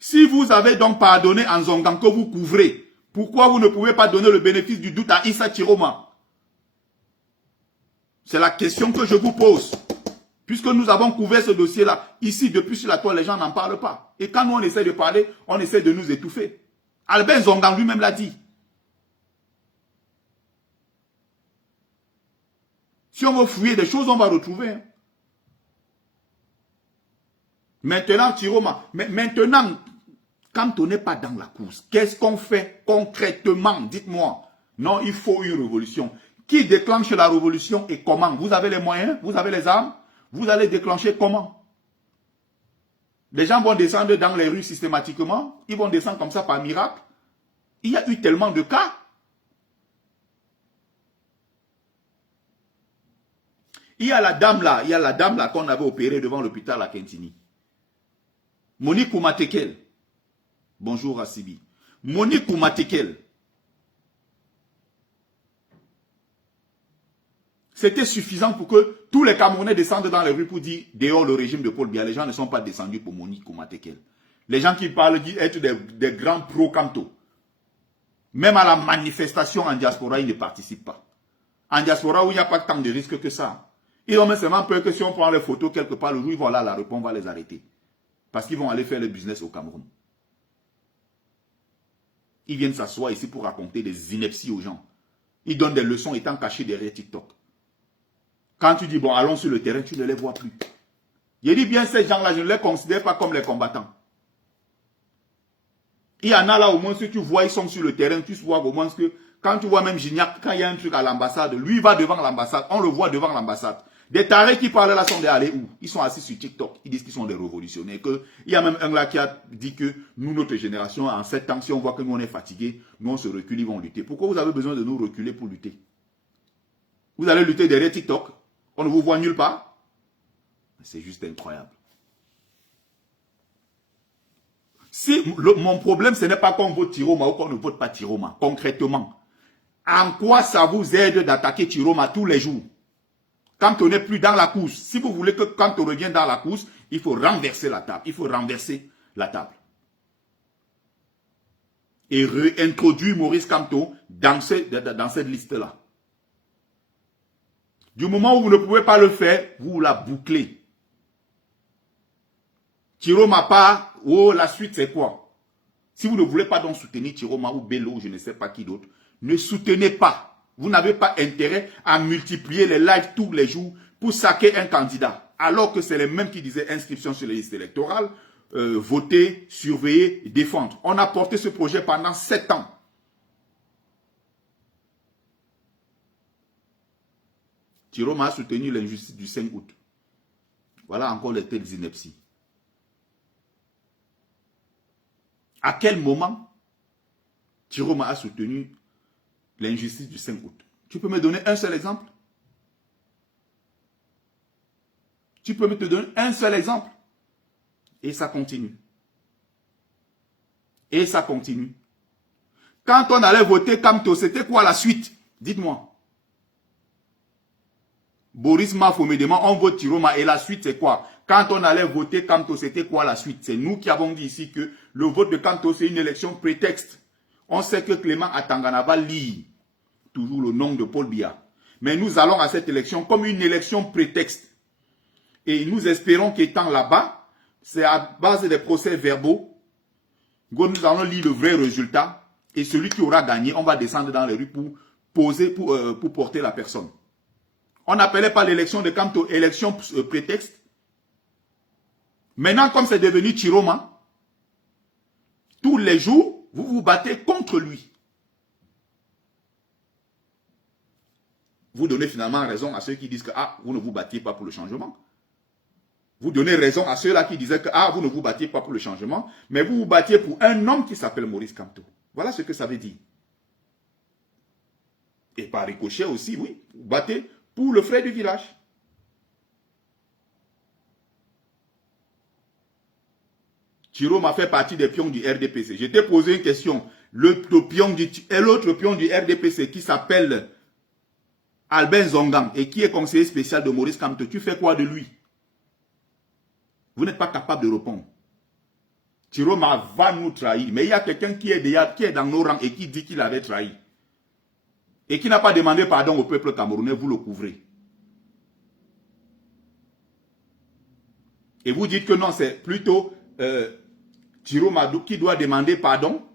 Si vous avez donc pardonné en Zongan que vous couvrez, pourquoi vous ne pouvez pas donner le bénéfice du doute à Issa Chiroma? C'est la question que je vous pose. Puisque nous avons couvert ce dossier-là, ici, depuis sur la toile, les gens n'en parlent pas. Et quand nous, on essaie de parler, on essaie de nous étouffer. Albin Zongan lui-même l'a dit. Si on veut fouiller des choses, on va retrouver. Hein. Maintenant, Chiroma, maintenant, quand on n'est pas dans la course, qu'est-ce qu'on fait concrètement? Dites-moi. Non, il faut une révolution. Qui déclenche la révolution et comment? Vous avez les moyens? Vous avez les armes? Vous allez déclencher comment? Les gens vont descendre dans les rues systématiquement. Ils vont descendre comme ça par miracle. Il y a eu tellement de cas. Il y a la dame là qu'on avait opérée devant l'hôpital à Kentini. Monique Oumatekel. Bonjour Asibi. Monique Oumatekel. C'était suffisant pour que tous les Camerounais descendent dans les rues pour dire dehors le régime de Paul Biya. Les gens ne sont pas descendus pour Monique Oumatekel. Les gens qui parlent disent être des grands pro-Kamto. Même à la manifestation en diaspora, ils ne participent pas. En diaspora où il n'y a pas tant de risques que ça. Ils ont même seulement peur que si on prend les photos quelque part, le jour où ils vont là, la réponse va les arrêter. Parce qu'ils vont aller faire le business au Cameroun. Ils viennent s'asseoir ici pour raconter des inepties aux gens. Ils donnent des leçons étant cachés derrière TikTok. Quand tu dis, bon, allons sur le terrain, tu ne les vois plus. Je dis bien, ces gens-là, je ne les considère pas comme les combattants. Il y en a là, au moins, si tu vois, ils sont sur le terrain, tu vois au moins que, quand tu vois même Gignac, quand il y a un truc à l'ambassade, lui, il va devant l'ambassade, on le voit devant l'ambassade. Des tarés qui parlent là sont des allés où? Ils sont assis sur TikTok, ils disent qu'ils sont des révolutionnaires. Il y a même un là qui a dit que nous, notre génération, en 7 ans, si on voit que nous, on est fatigués, nous, on se recule, ils vont lutter. Pourquoi vous avez besoin de nous reculer pour lutter? Vous allez lutter derrière TikTok? On ne vous voit nulle part? C'est juste incroyable. Si mon problème, ce n'est pas qu'on vote Chiroma ou qu'on ne vote pas Chiroma, concrètement. En quoi ça vous aide d'attaquer Chiroma tous les jours? Quand on n'est plus dans la course, si vous voulez que quand on revient dans la course, il faut renverser la table. Il faut renverser la table. Et réintroduire Maurice Kamto dans cette liste-là. Du moment où vous ne pouvez pas le faire, vous la bouclez. Chiroma pas, oh la suite c'est quoi? Si vous ne voulez pas donc soutenir Chiroma ou Bello, je ne sais pas qui d'autre, ne soutenez pas. Vous n'avez pas intérêt à multiplier les lives tous les jours pour saquer un candidat. Alors que c'est les mêmes qui disaient inscription sur les listes électorales, voter, surveiller, défendre. On a porté ce projet pendant 7 ans. Chiroma a soutenu l'injustice du 5 août. Voilà encore les telles inepties. À quel moment Chiroma a soutenu l'injustice du 5 août? Tu peux me donner un seul exemple? Tu peux me te donner un seul exemple? Et ça continue. Et ça continue. Quand on allait voter Kamto, c'était quoi la suite? Dites-moi. Boris Mafomedema, on vote Chiroma et la suite c'est quoi? Quand on allait voter Kamto, c'était quoi la suite? C'est nous qui avons dit ici que le vote de Kamto c'est une élection prétexte. On sait que Clément Atangana va lire toujours le nom de Paul Biya. Mais nous allons à cette élection comme une élection prétexte. Et nous espérons qu'étant là-bas, c'est à base des procès verbaux que nous allons lire le vrai résultat. Et celui qui aura gagné, on va descendre dans les rues pour poser, pour porter la personne. On n'appelait pas l'élection de Kamto élection prétexte. Maintenant, comme c'est devenu Chiroma, tous les jours, vous vous battez contre lui. Vous donnez finalement raison à ceux qui disent que vous ne vous battiez pas pour le changement. Vous donnez raison à ceux-là qui disaient que vous ne vous battiez pas pour le changement, mais vous vous battiez pour un homme qui s'appelle Maurice Kamto. Voilà ce que ça veut dire. Et par ricochet aussi, oui, vous battez pour le frère du village. Chiroma fait partie des pions du RDPC. Je t'ai posé une question. L'autre pion du RDPC qui s'appelle Albin Zongang et qui est conseiller spécial de Maurice Kamto, tu fais quoi de lui? Vous n'êtes pas capable de répondre. Chiroma va nous trahir. Mais il y a quelqu'un qui est dans nos rangs et qui dit qu'il avait trahi. Et qui n'a pas demandé pardon au peuple camerounais, vous le couvrez. Et vous dites que non, c'est plutôt Chiroma qui doit demander pardon.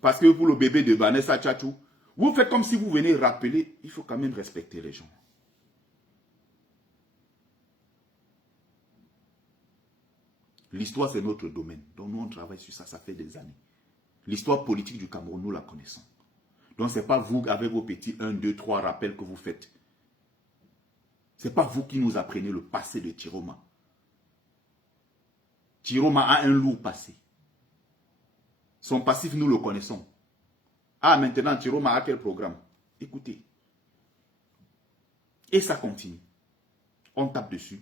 Parce que pour le bébé de Vanessa Tchatchou, vous faites comme si vous venez rappeler, il faut quand même respecter les gens. L'histoire, c'est notre domaine. Donc nous, on travaille sur ça, ça fait des années. L'histoire politique du Cameroun, nous la connaissons. Donc ce n'est pas vous, avec vos petits 1, 2, 3 rappels que vous faites. Ce n'est pas vous qui nous apprenez le passé de Chiroma. Chiroma a un lourd passé. Son passif, nous le connaissons. Maintenant, Chiroma a quel programme? Écoutez. Et ça continue. On tape dessus.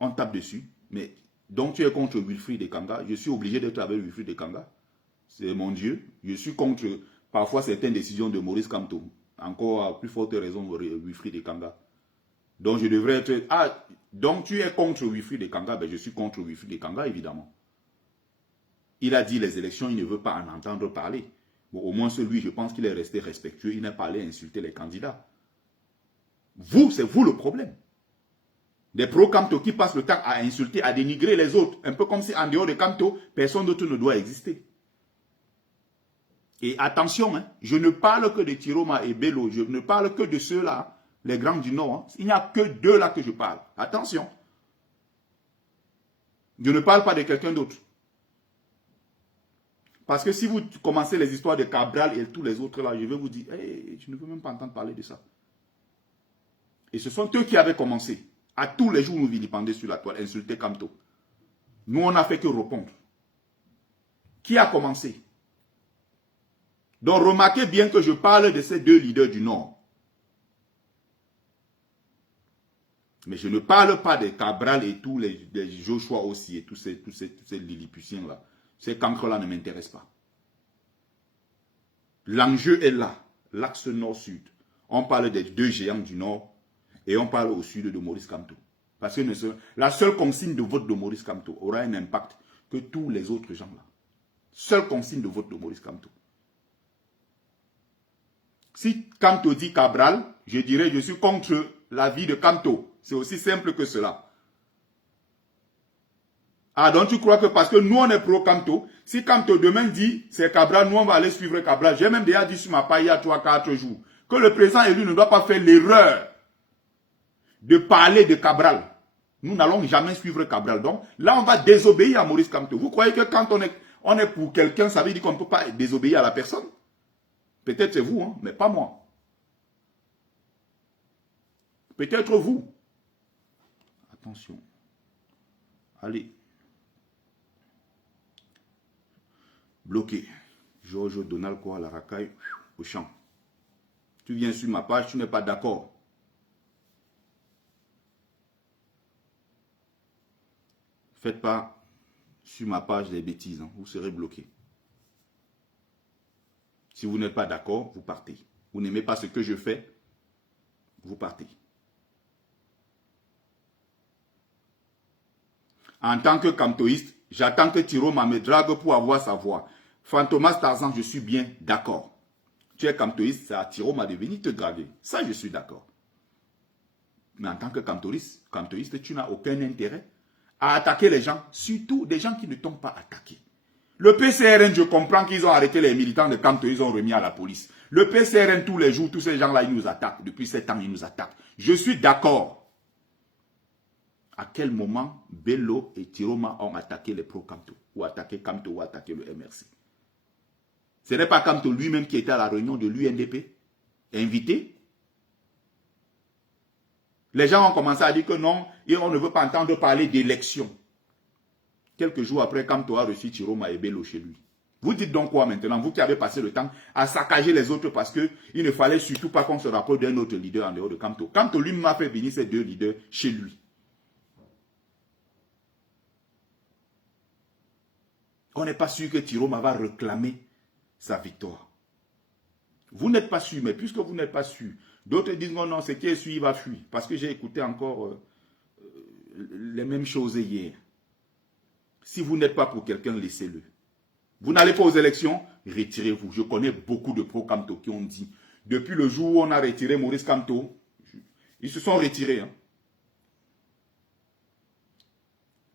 On tape dessus. Mais donc tu es contre Wilfried Ekanga. Je suis obligé d'être avec Wilfried Ekanga. C'est mon Dieu. Je suis contre parfois certaines décisions de Maurice Kamto. Encore à plus forte raison Wilfried Ekanga. Donc je devrais être... donc tu es contre Wilfried Ekanga. Ben je suis contre Wilfried Ekanga évidemment. Il a dit les élections, il ne veut pas en entendre parler. Bon, au moins celui, je pense qu'il est resté respectueux. Il n'a pas allé insulter les candidats. Vous, c'est vous le problème. Des pro-Kamto qui passent le temps à insulter, à dénigrer les autres. Un peu comme si en dehors de Kamto, personne d'autre ne doit exister. Et attention, je ne parle que de Chiroma et Bello. Je ne parle que de ceux-là, les grands du Nord. Il n'y a que deux là que je parle. Attention. Je ne parle pas de quelqu'un d'autre. Parce que si vous commencez les histoires de Cabral et tous les autres là, je vais vous dire, je ne veux même pas entendre parler de ça. Et ce sont eux qui avaient commencé. À tous les jours, nous vilipender sur la toile, insulter Kamto. Nous, on n'a fait que répondre. Qui a commencé? Donc, remarquez bien que je parle de ces deux leaders du Nord. Mais je ne parle pas de Cabral et tous les Joshua aussi et tous ces Lilliputiens-là. Ces cancres-là ne m'intéressent pas. L'enjeu est là, l'axe nord-sud. On parle des deux géants du Nord et on parle au sud de Maurice Kamto. Parce que la seule consigne de vote de Maurice Kamto aura un impact que tous les autres gens-là. Seule consigne de vote de Maurice Kamto. Si Kamto dit Cabral, je dirais je suis contre la vie de Kamto. C'est aussi simple que cela. Donc tu crois que parce que nous on est pro Kamto, si Kamto demain dit c'est Cabral, nous on va aller suivre Cabral. J'ai même déjà dit sur ma page il y a 3-4 jours que le président élu ne doit pas faire l'erreur de parler de Cabral. Nous n'allons jamais suivre Cabral. Donc là on va désobéir à Maurice Kamto. Vous croyez que quand on est pour quelqu'un, ça veut dire qu'on ne peut pas désobéir à la personne? Peut-être c'est vous, mais pas moi. Peut-être vous. Attention. Allez. Bloqué. Georges Donald quoi, la racaille, au champ. Tu viens sur ma page, tu n'es pas d'accord. Faites pas sur ma page des bêtises, hein. Vous serez bloqué. Si vous n'êtes pas d'accord, vous partez. Vous n'aimez pas ce que je fais, vous partez. En tant que cantoïste, j'attends que Tiroma me drague pour avoir sa voix. Fantomas Tarzan, je suis bien d'accord. Tu es cantoïste, c'est à Tiroma de venir te draguer. Ça, je suis d'accord. Mais en tant que cantoïste, tu n'as aucun intérêt à attaquer les gens, surtout des gens qui ne t'ont pas attaqué. Le PCRN, je comprends qu'ils ont arrêté les militants de Kanto, ils ont remis à la police. Le PCRN, tous les jours, tous ces gens-là, ils nous attaquent. Depuis 7 ans, ils nous attaquent. Je suis d'accord. À quel moment Bello et Tiroma ont attaqué les pro-Kanto, ou attaqué Kanto, ou attaqué le MRC? Ce n'est pas Kanto lui-même qui était à la réunion de l'UNDP, invité. Les gens ont commencé à dire que non, et on ne veut pas entendre parler d'élection. Quelques jours après, Kanto a reçu Tiroma et Bello chez lui. Vous dites donc quoi maintenant? Vous qui avez passé le temps à saccager les autres parce qu'il ne fallait surtout pas qu'on se rapproche d'un autre leader en dehors de Kanto. Kanto lui m'a fait venir ces deux leaders chez lui. On n'est pas sûr que Tiroma va réclamer sa victoire. Vous n'êtes pas sûr, mais puisque vous n'êtes pas sûr, d'autres disent non, non, ce qui est sûr, il va fuir. Parce que j'ai écouté encore les mêmes choses hier. Si vous n'êtes pas pour quelqu'un, laissez-le. Vous n'allez pas aux élections, retirez-vous. Je connais beaucoup de pro-Kanto qui ont dit, depuis le jour où on a retiré Maurice Kamto, ils se sont retirés. Hein.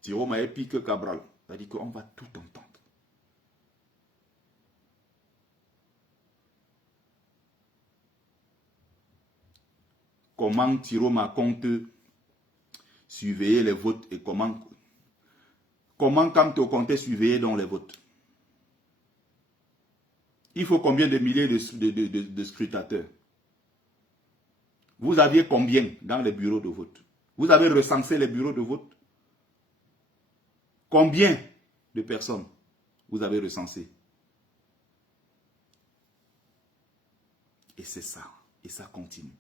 Tiroma est pire que Cabral. C'est-à-dire qu'on va tout entendre. Comment Tiroma compte surveiller les votes et comment Kamto comptait surveiller dans les votes? Il faut combien de milliers de scrutateurs? Vous aviez combien dans les bureaux de vote? Vous avez recensé les bureaux de vote? Combien de personnes vous avez recensé? Et c'est ça. Et ça continue.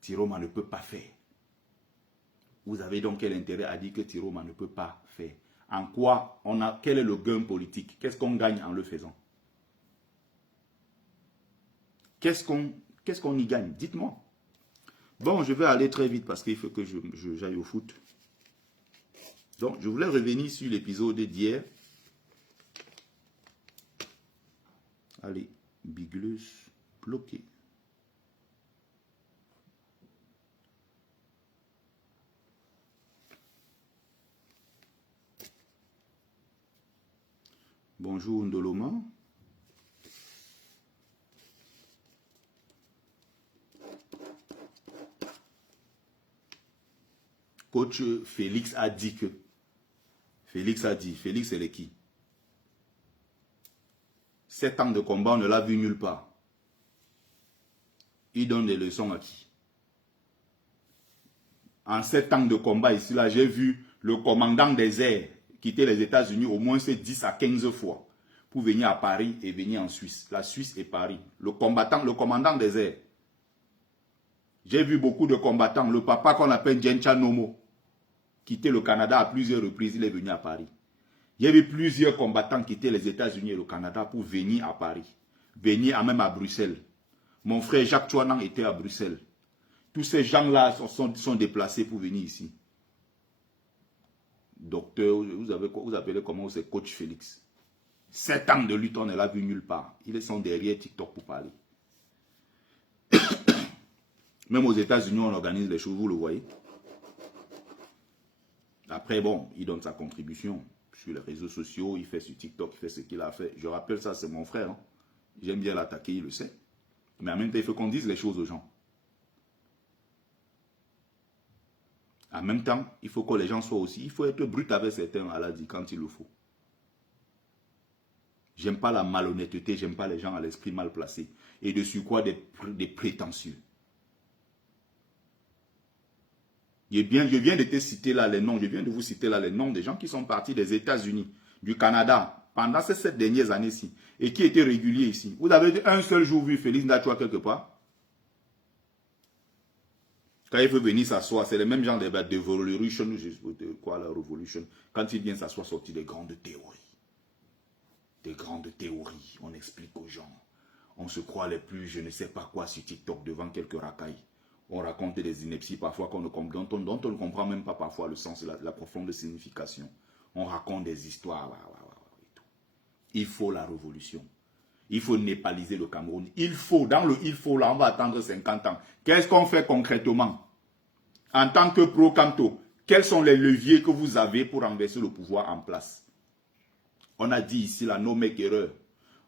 Tiroma ne peut pas faire. Vous avez donc quel intérêt à dire que Tiroma ne peut pas faire? En quoi quel est le gain politique? Qu'est-ce qu'on gagne en le faisant? Qu'est-ce qu'on y gagne? Dites-moi. Bon, je vais aller très vite parce qu'il faut que j'aille au foot. Donc, je voulais revenir sur l'épisode d'hier. Allez, Biglus, bloqué. Bonjour Ndoloma. Coach Félix a dit que. Félix elle est qui? 7 ans de combat, on ne l'a vu nulle part. Il donne des leçons à qui? En 7 ans de combat ici, là, j'ai vu le commandant des airs quitter les États-Unis au moins 10 à 15 fois pour venir à Paris et venir en Suisse. La Suisse et Paris. Le commandant des airs. J'ai vu beaucoup de combattants. Le papa qu'on appelle Djencha Nomo, quitter le Canada à plusieurs reprises, il est venu à Paris. J'ai vu plusieurs combattants quitter les États-Unis et le Canada pour venir à Paris. Venir même à Bruxelles. Mon frère Jacques Chouanan était à Bruxelles. Tous ces gens-là sont déplacés pour venir ici. Docteur, vous appelez comment? C'est coach Félix. 7 ans de lutte, on ne l'a vu nulle part. Ils sont derrière TikTok pour parler. Même aux États-Unis, on organise les choses, vous le voyez. Après, bon, il donne sa contribution sur les réseaux sociaux, il fait sur TikTok, il fait ce qu'il a fait. Je rappelle ça, c'est mon frère. Hein. J'aime bien l'attaquer, il le sait. Mais en même temps, il faut qu'on dise les choses aux gens. En même temps, il faut que les gens soient aussi, il faut être brut avec certains, Allah dit, quand il le faut. J'aime pas la malhonnêteté, j'aime pas les gens à l'esprit mal placé. Et de surcroît des prétentieux. Je viens de te citer là les noms, je viens de vous citer là les noms des gens qui sont partis des États-Unis, du Canada, pendant ces 7 dernières années-ci, et qui était régulier ici, vous avez un seul jour vu Félix Ndachoua quelque part? Quand il veut venir s'asseoir, c'est le même genre de revolution, de quoi la revolution, quand il vient s'asseoir, sortir des grandes théories. Des grandes théories, on explique aux gens. On se croit les plus, je ne sais pas quoi, sur TikTok, devant quelques racailles. On raconte des inepties parfois dont on ne comprend même pas parfois le sens, la profonde signification. On raconte des histoires. Et tout. Il faut la révolution. Il faut népaliser le Cameroun. Il faut, dans le il faut, là, on va attendre 50 ans. Qu'est-ce qu'on fait concrètement? En tant que pro-Camto, quels sont les leviers que vous avez pour renverser le pouvoir en place? On a dit ici, là, no make erreur.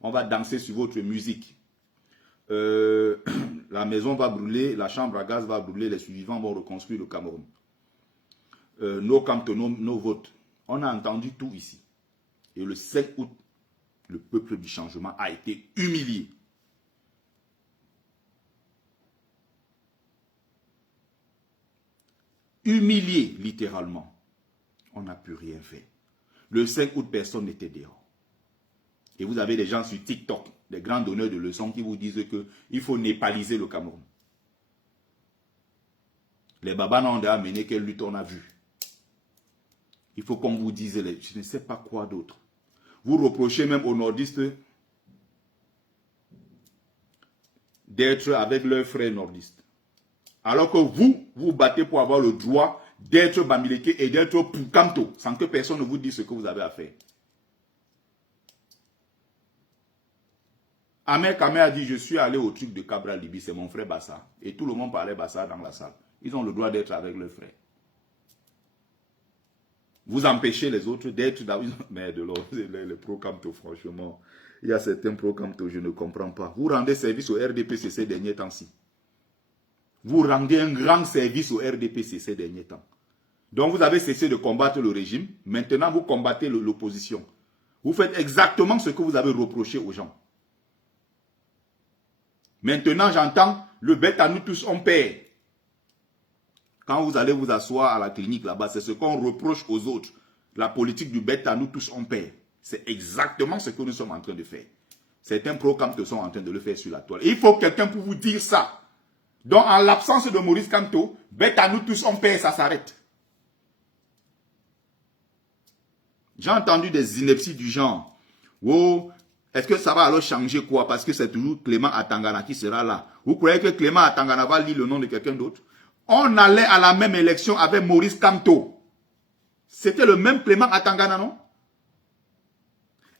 On va danser sur votre musique. La maison va brûler, la chambre à gaz va brûler, les survivants vont reconstruire le Cameroun. Nos Camto, nos votes. On a entendu tout ici. Et le 7 août, le peuple du changement a été humilié. Humilié, littéralement. On n'a plus rien fait. Le 5 août, personne n'était dehors. Et vous avez des gens sur TikTok, des grands donneurs de leçons qui vous disent qu'il faut népaliser le Cameroun. Les babas n'ont amené quelle lutte on a vu. Il faut qu'on vous dise, je ne sais pas quoi d'autre. Vous reprochez même aux nordistes d'être avec leurs frères nordistes. Alors que vous, vous battez pour avoir le droit d'être Bamileke et d'être pour Camto, sans que personne ne vous dise ce que vous avez à faire. Ahmed Kamé a dit, je suis allé au truc de Cabral Libi, c'est mon frère Bassa. Et tout le monde parlait Bassa dans la salle. Ils ont le droit d'être avec leurs frères. Vous empêchez les autres d'être dans... Mais de l'autre, les pro-Camto, franchement, il y a certains pro-Camto, je ne comprends pas. Vous rendez service au RDPC ces derniers temps-ci. Vous rendez un grand service au RDPC ces derniers temps. Donc vous avez cessé de combattre le régime. Maintenant, vous combattez l'opposition. Vous faites exactement ce que vous avez reproché aux gens. Maintenant, j'entends le bête à nous tous, on perd. Quand vous allez vous asseoir à la clinique là-bas, c'est ce qu'on reproche aux autres. La politique du bête à nous tous, on perd. C'est exactement ce que nous sommes en train de faire. Certains pro-Camto sont en train de le faire sur la toile. Et il faut quelqu'un pour vous dire ça. Donc, en l'absence de Maurice Kamto, bête à nous tous, on perd, ça s'arrête. J'ai entendu des inepties du genre. Oh, est-ce que ça va alors changer quoi? Parce que c'est toujours Clément Atangana qui sera là. Vous croyez que Clément Atangana va lire le nom de quelqu'un d'autre? On allait à la même élection avec Maurice Kamto. C'était le même Clément Atangana, non?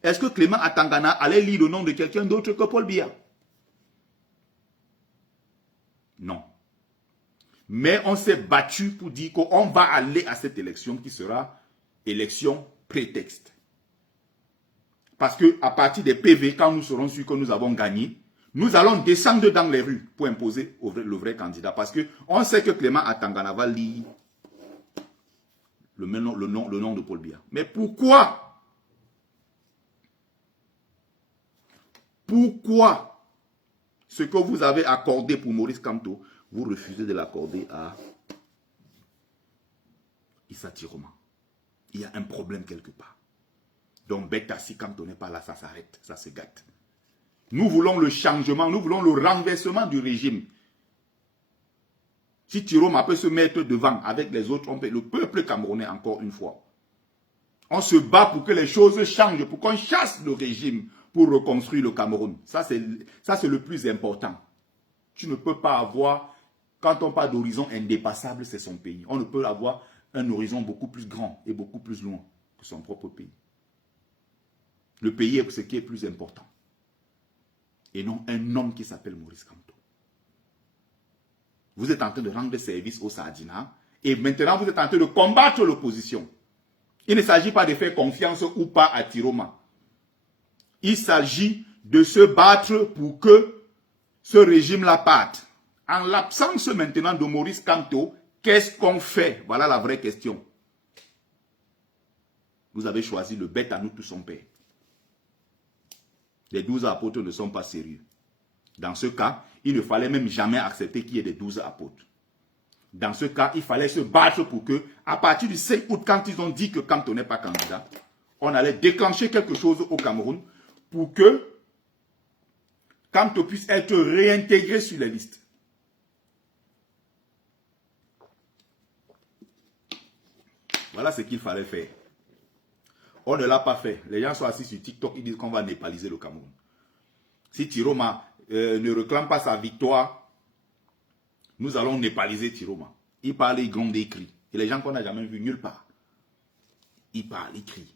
Est-ce que Clément Atangana allait lire le nom de quelqu'un d'autre que Paul Biya? Non. Mais on s'est battu pour dire qu'on va aller à cette élection qui sera élection prétexte. Parce qu'à partir des PV, quand nous serons sûrs que nous avons gagné, nous allons descendre dans les rues pour imposer le vrai candidat. Parce qu'on sait que Clément Atangana va lire le nom de Paul Biya. Mais pourquoi? Pourquoi ce que vous avez accordé pour Maurice Kamto, vous refusez de l'accorder à Issa Tiroma? Il y a un problème quelque part. Donc, Beta, si Kamto n'est pas là, ça s'arrête, ça se gâte. Nous voulons le changement, nous voulons le renversement du régime. Si Tiroma peut se mettre devant avec les autres, le peuple camerounais, encore une fois, on se bat pour que les choses changent, pour qu'on chasse le régime, pour reconstruire le Cameroun. Ça, c'est le plus important. Tu ne peux pas avoir, quand on parle d'horizon indépassable, c'est son pays. On ne peut avoir un horizon beaucoup plus grand et beaucoup plus loin que son propre pays. Le pays est ce qui est plus important. Et non un homme qui s'appelle Maurice Kamto. Vous êtes en train de rendre service au Sardina et maintenant vous êtes en train de combattre l'opposition. Il ne s'agit pas de faire confiance ou pas à Tiroma. Il s'agit de se battre pour que ce régime-là parte. En l'absence maintenant de Maurice Kamto, qu'est-ce qu'on fait? Voilà la vraie question. Vous avez choisi le bête à nous tous son père. Les 12 apôtres ne sont pas sérieux. Dans ce cas, il ne fallait même jamais accepter qu'il y ait des 12 apôtres. Dans ce cas, il fallait se battre pour que, à partir du 5 août, quand ils ont dit que Kamto n'est pas candidat, on allait déclencher quelque chose au Cameroun pour que Kamto puisse être réintégré sur les listes. Voilà ce qu'il fallait faire. On ne l'a pas fait. Les gens sont assis sur TikTok, ils disent qu'on va népaliser le Cameroun. Si Tiroma ne réclame pas sa victoire, nous allons népaliser Tiroma. Il parle, il gronde, il crie. Et les gens qu'on n'a jamais vus nulle part, ils parlent, ils crient.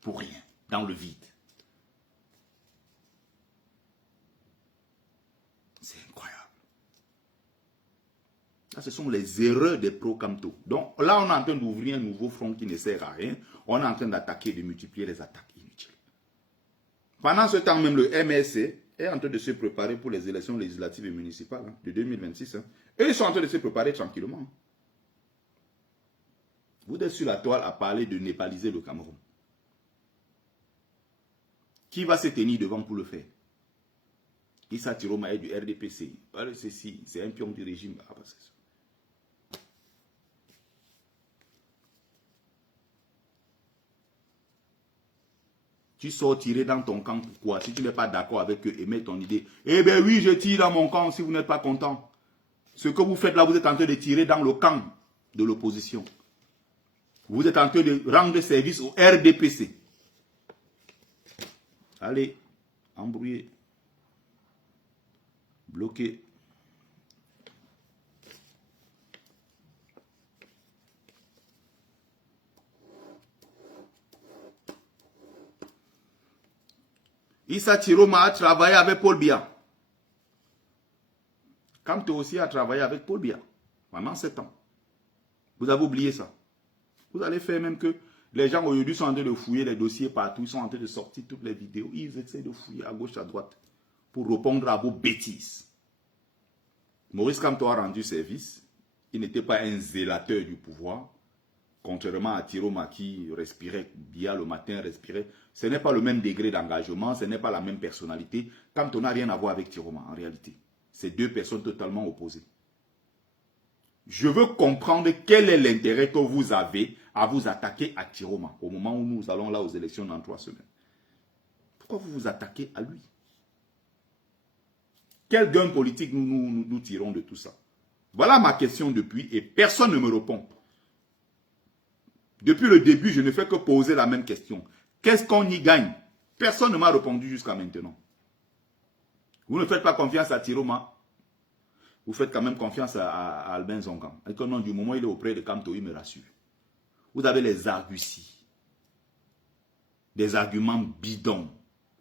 Pour rien, dans le vide. C'est incroyable. Là, ce sont les erreurs des pro-Kamto. Donc là, on est en train d'ouvrir un nouveau front qui ne sert à rien. On est en train d'attaquer, de multiplier les attaques inutiles. Pendant ce temps, même le MSC est en train de se préparer pour les élections législatives et municipales de 2026. Et ils sont en train de se préparer tranquillement. Vous êtes sur la toile à parler de népaliser le Cameroun. Qui va se tenir devant pour le faire? Issa Tiroma est du RDPC. C'est un pion du régime. Tu sors tirer dans ton camp, pourquoi? Si tu n'es pas d'accord avec eux, émets ton idée. Eh bien oui, je tire dans mon camp si vous n'êtes pas content. Ce que vous faites là, vous êtes en train de tirer dans le camp de l'opposition. Vous êtes en train de rendre service au RDPC. Allez, embrouillez. Bloquez. Issa Tiroma a travaillé avec Paul Biya. Kamto aussi a travaillé avec Paul Biya pendant 7 ans. Vous avez oublié ça. Vous allez faire même que les gens aujourd'hui sont en train de fouiller les dossiers partout. Ils sont en train de sortir toutes les vidéos. Ils essaient de fouiller à gauche, à droite pour répondre à vos bêtises. Maurice Kamto a rendu service. Il n'était pas un zélateur du pouvoir. Contrairement à Tiroma qui respirait bien le matin, respirait. Ce n'est pas le même degré d'engagement, ce n'est pas la même personnalité. Kamto n'a rien à voir avec Tiroma en réalité. C'est deux personnes totalement opposées. Je veux comprendre quel est l'intérêt que vous avez à vous attaquer à Tiroma au moment où nous allons là aux élections dans 3 semaines. Pourquoi vous vous attaquez à lui? Quel gain politique nous tirons de tout ça? Voilà ma question depuis et personne ne me répond. Depuis le début, je ne fais que poser la même question. Qu'est-ce qu'on y gagne? Personne ne m'a répondu jusqu'à maintenant. Vous ne faites pas confiance à Tiroma. Vous faites quand même confiance à Albin Zongan. Et que non, du moment où il est auprès de Kamto, il me rassure. Vous avez les arguties. Des arguments bidons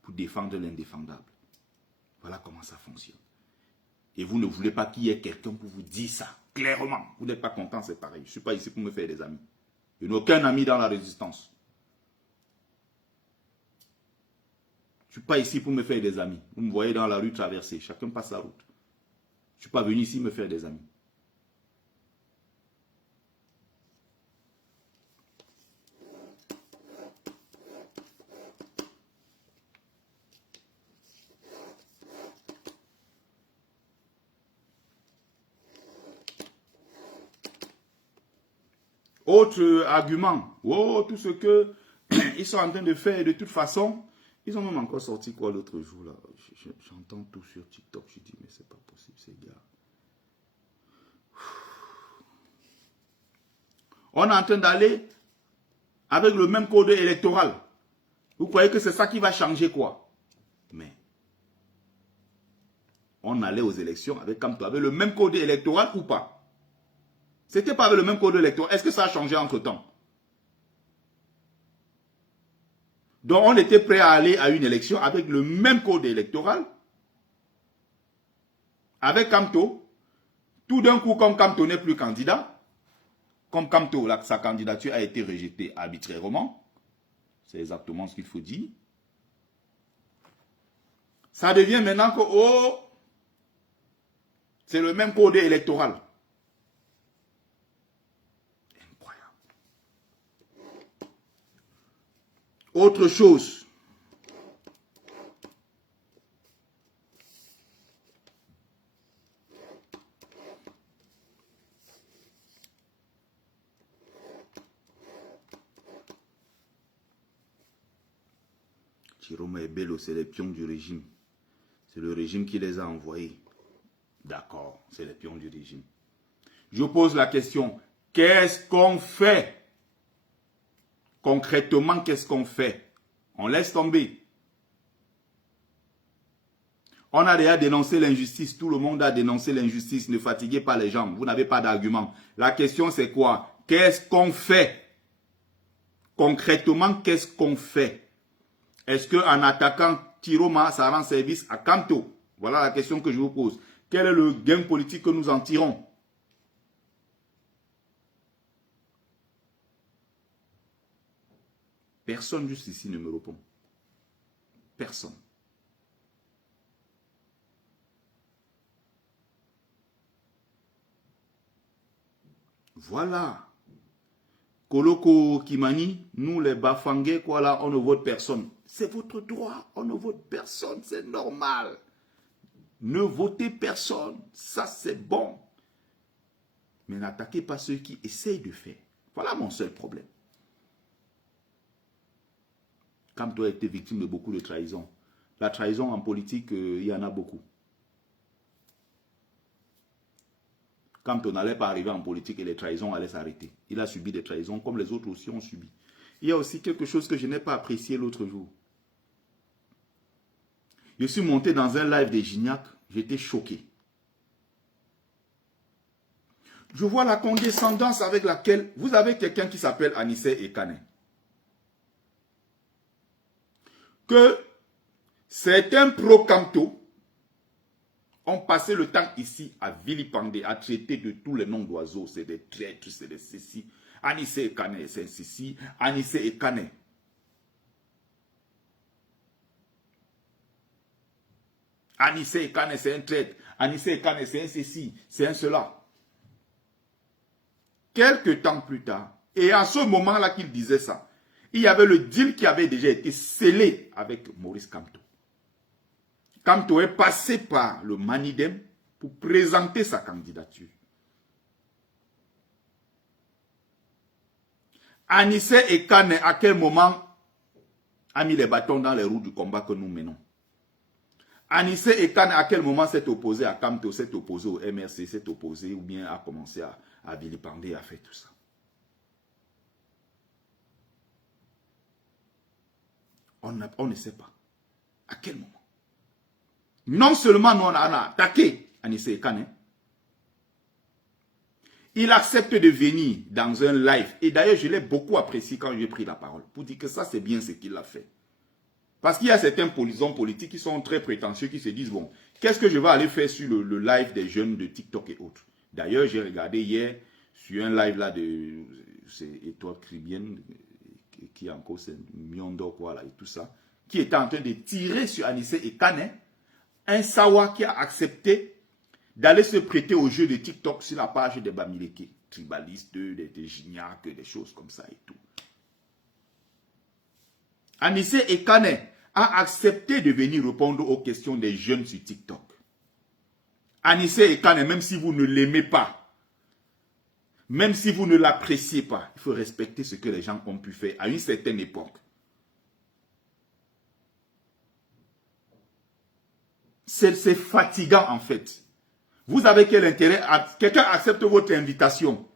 pour défendre l'indéfendable. Voilà comment ça fonctionne. Et vous ne voulez pas qu'il y ait quelqu'un pour vous dire ça. Clairement. Vous n'êtes pas content, c'est pareil. Je ne suis pas ici pour me faire des amis. Je n'ai aucun ami dans la résistance. Je ne suis pas ici pour me faire des amis. Vous me voyez dans la rue traverser. Chacun passe sa route. Je ne suis pas venu ici me faire des amis. Autre argument. Oh, tout ce que ils sont en train de faire de toute façon. Ils ont même encore sorti quoi l'autre jour là. J'entends tout sur TikTok. Je dis mais c'est pas possible ces gars. On est en train d'aller avec le même code électoral. Vous croyez que c'est ça qui va changer quoi? Mais on allait aux élections avec Kamto, avec le même code électoral ou pas? C'était pas avec le même code électoral. Est-ce que ça a changé entre temps? Donc on était prêt à aller à une élection avec le même code électoral, avec Kamto. Tout d'un coup, comme Kamto n'est plus candidat, comme Kamto, sa candidature a été rejetée arbitrairement, c'est exactement ce qu'il faut dire, ça devient maintenant que, oh, c'est le même code électoral. Incroyable. Autre chose. Chiroma et Bello, c'est les pions du régime. C'est le régime qui les a envoyés. D'accord, c'est les pions du régime. Je pose la question, qu'est-ce qu'on fait? Concrètement, qu'est-ce qu'on fait? On laisse tomber. On a déjà dénoncé l'injustice. Tout le monde a dénoncé l'injustice. Ne fatiguez pas les gens. Vous n'avez pas d'argument. La question, c'est quoi? Qu'est-ce qu'on fait? Concrètement, qu'est-ce qu'on fait? Est-ce qu'en attaquant Chiroma, ça rend service à Kamto? Voilà la question que je vous pose. Quel est le gain politique que nous en tirons? Personne juste ici ne me répond. Personne. Voilà. Koloko Kimani, nous les Bafangé, quoi là, on ne vote personne. C'est votre droit, on ne vote personne, c'est normal. Ne votez personne, ça c'est bon. Mais n'attaquez pas ceux qui essayent de faire. Voilà mon seul problème. Kamto a été victime de beaucoup de trahison. La trahison en politique, il y en a beaucoup. Quand on n'allait pas arriver en politique et les trahisons allaient s'arrêter. Il a subi des trahisons comme les autres aussi ont subi. Il y a aussi quelque chose que je n'ai pas apprécié l'autre jour. Je suis monté dans un live de Gignac, j'étais choqué. Je vois la condescendance avec laquelle vous avez quelqu'un qui s'appelle Anissé Ekane. Que certains pro-Kamto ont passé le temps ici à vilipender, à traiter de tous les noms d'oiseaux. C'est des traîtres, c'est des ceci. Anissé Ekane, c'est ceci. Anissé Ekane. Anissé Ekane, c'est un traître. Anissé Ekane, c'est un ceci, c'est un cela. Quelques temps plus tard, et à ce moment-là qu'il disait ça, il y avait le deal qui avait déjà été scellé avec Maurice Kamto. Kamto est passé par le Manidem pour présenter sa candidature. Anissé Ekane, à quel moment a mis les bâtons dans les roues du combat que nous menons? Anissé Ekane, à quel moment s'est opposé à Kamto, s'est opposé au MRC, s'est opposé ou bien a commencé à vilipender, à faire tout ça? On ne sait pas. À quel moment? Non seulement nous on a attaqué Anissé Ekane, il accepte de venir dans un live. Et d'ailleurs, je l'ai beaucoup apprécié quand j'ai pris la parole pour dire que ça, c'est bien ce qu'il a fait. Parce qu'il y a certains hommes politiques qui sont très prétentieux, qui se disent, bon, qu'est-ce que je vais aller faire sur le live des jeunes de TikTok et autres? D'ailleurs, j'ai regardé hier sur un live là de Étoile Caribbeenne, qui est encore c'est Miondo, quoi, là, et tout ça, qui était en train de tirer sur Anissé Ekane, un Sawa qui a accepté d'aller se prêter au jeu de TikTok sur la page des Bamileke, tribalistes, des Gignac, des choses comme ça et tout. Anissé Ekane a accepté de venir répondre aux questions des jeunes sur TikTok. Anissé Ekane, même si vous ne l'aimez pas, même si vous ne l'appréciez pas, il faut respecter ce que les gens ont pu faire à une certaine époque. C'est fatigant en fait. Vous avez quel intérêt? Quelqu'un accepte votre invitation.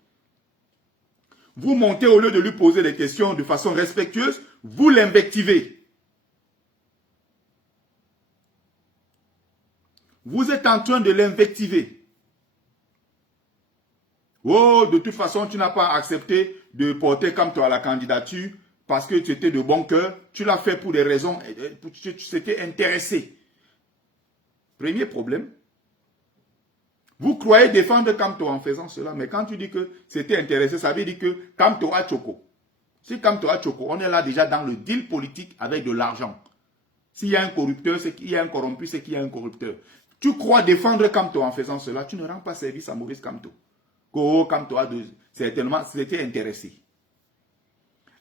Vous montez au lieu de lui poser des questions de façon respectueuse, vous l'invectivez. Vous êtes en train de l'invectiver. Oh, de toute façon, tu n'as pas accepté de porter comme toi la candidature parce que tu étais de bon cœur. Tu l'as fait pour des raisons, tu t'étais intéressé. Premier problème. Vous croyez défendre Kamto en faisant cela, mais quand tu dis que c'était intéressé, ça veut dire que Kamto a choco. Si Kamto a choco, on est là déjà dans le deal politique avec de l'argent. S'il y a un corrupteur, c'est qu'il y a un corrompu, c'est qu'il y a un corrupteur. Tu crois défendre Kamto en faisant cela, tu ne rends pas service à Maurice Kamto. Kamto a certainement s'était intéressé.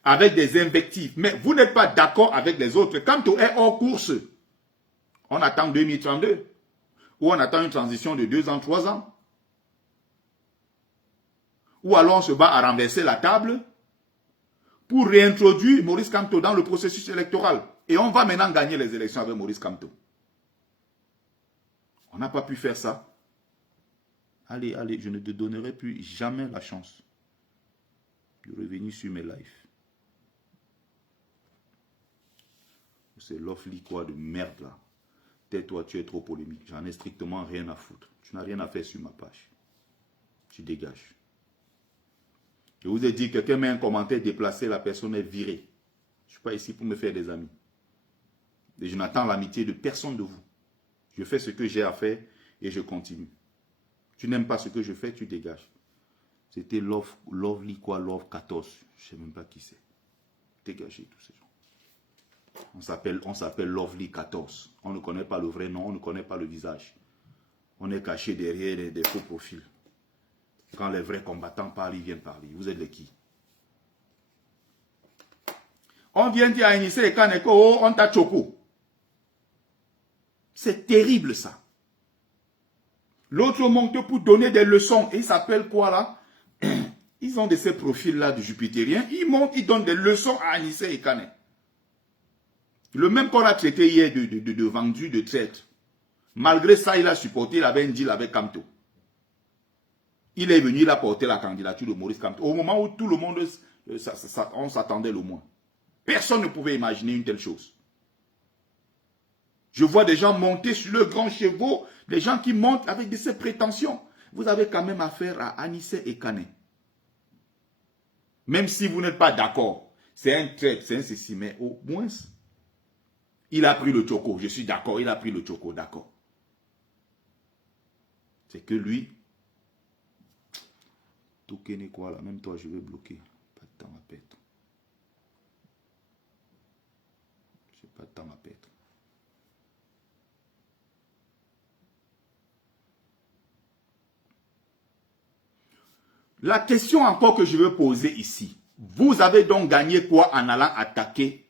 Avec des invectives. Mais vous n'êtes pas d'accord avec les autres. Kamto est hors course. On attend 2032. Ou on attend une transition de 2 ans, 3 ans. Ou alors on se bat à renverser la table pour réintroduire Maurice Kamto dans le processus électoral. Et on va maintenant gagner les élections avec Maurice Kamto. On n'a pas pu faire ça. Allez, allez, je ne te donnerai plus jamais la chance de revenir sur mes lives. C'est l'offre quoi de merde là. Tais-toi, tu es trop polémique. J'en ai strictement rien à foutre. Tu n'as rien à faire sur ma page. Tu dégages. Je vous ai dit, quelqu'un met un commentaire déplacé, la personne est virée. Je ne suis pas ici pour me faire des amis. Et je n'attends l'amitié de personne de vous. Je fais ce que j'ai à faire et je continue. Tu n'aimes pas ce que je fais, tu dégages. C'était Lovely 14. Je ne sais même pas qui c'est. Dégagez tous ces gens. On s'appelle Lovely 14. On ne connaît pas le vrai nom, on ne connaît pas le visage. On est caché derrière des faux profils. Quand les vrais combattants parlent, ils viennent parler. Vous êtes de qui? On vient dire à Inissé et Kaneko, oh, on t'a choco. C'est terrible ça. L'autre monte pour donner des leçons. Et il s'appelle quoi là? Ils ont de ces profils-là de jupitériens. Ils montent, ils donnent des leçons à Anissé et Kane. Le même qu'on a traité hier de vendu, de traître. Malgré ça, il a supporté, il avait un deal avec Kamto. Il est venu, il a porté la candidature de Maurice Kamto. Au moment où tout le monde, on s'attendait le moins. Personne ne pouvait imaginer une telle chose. Je vois des gens monter sur le grand chevaux, des gens qui montent avec de ces prétentions. Vous avez quand même affaire à Anissé et Kane. Même si vous n'êtes pas d'accord, c'est un trait, c'est un ceci, mais au moins, il a pris le choco. Je suis d'accord, il a pris le choco, d'accord. C'est que lui, Tokene quoi là, même toi je vais bloquer. Pas de temps à perdre. J'ai pas de temps à perdre. La question encore que je veux poser ici. Vous avez donc gagné quoi en allant attaquer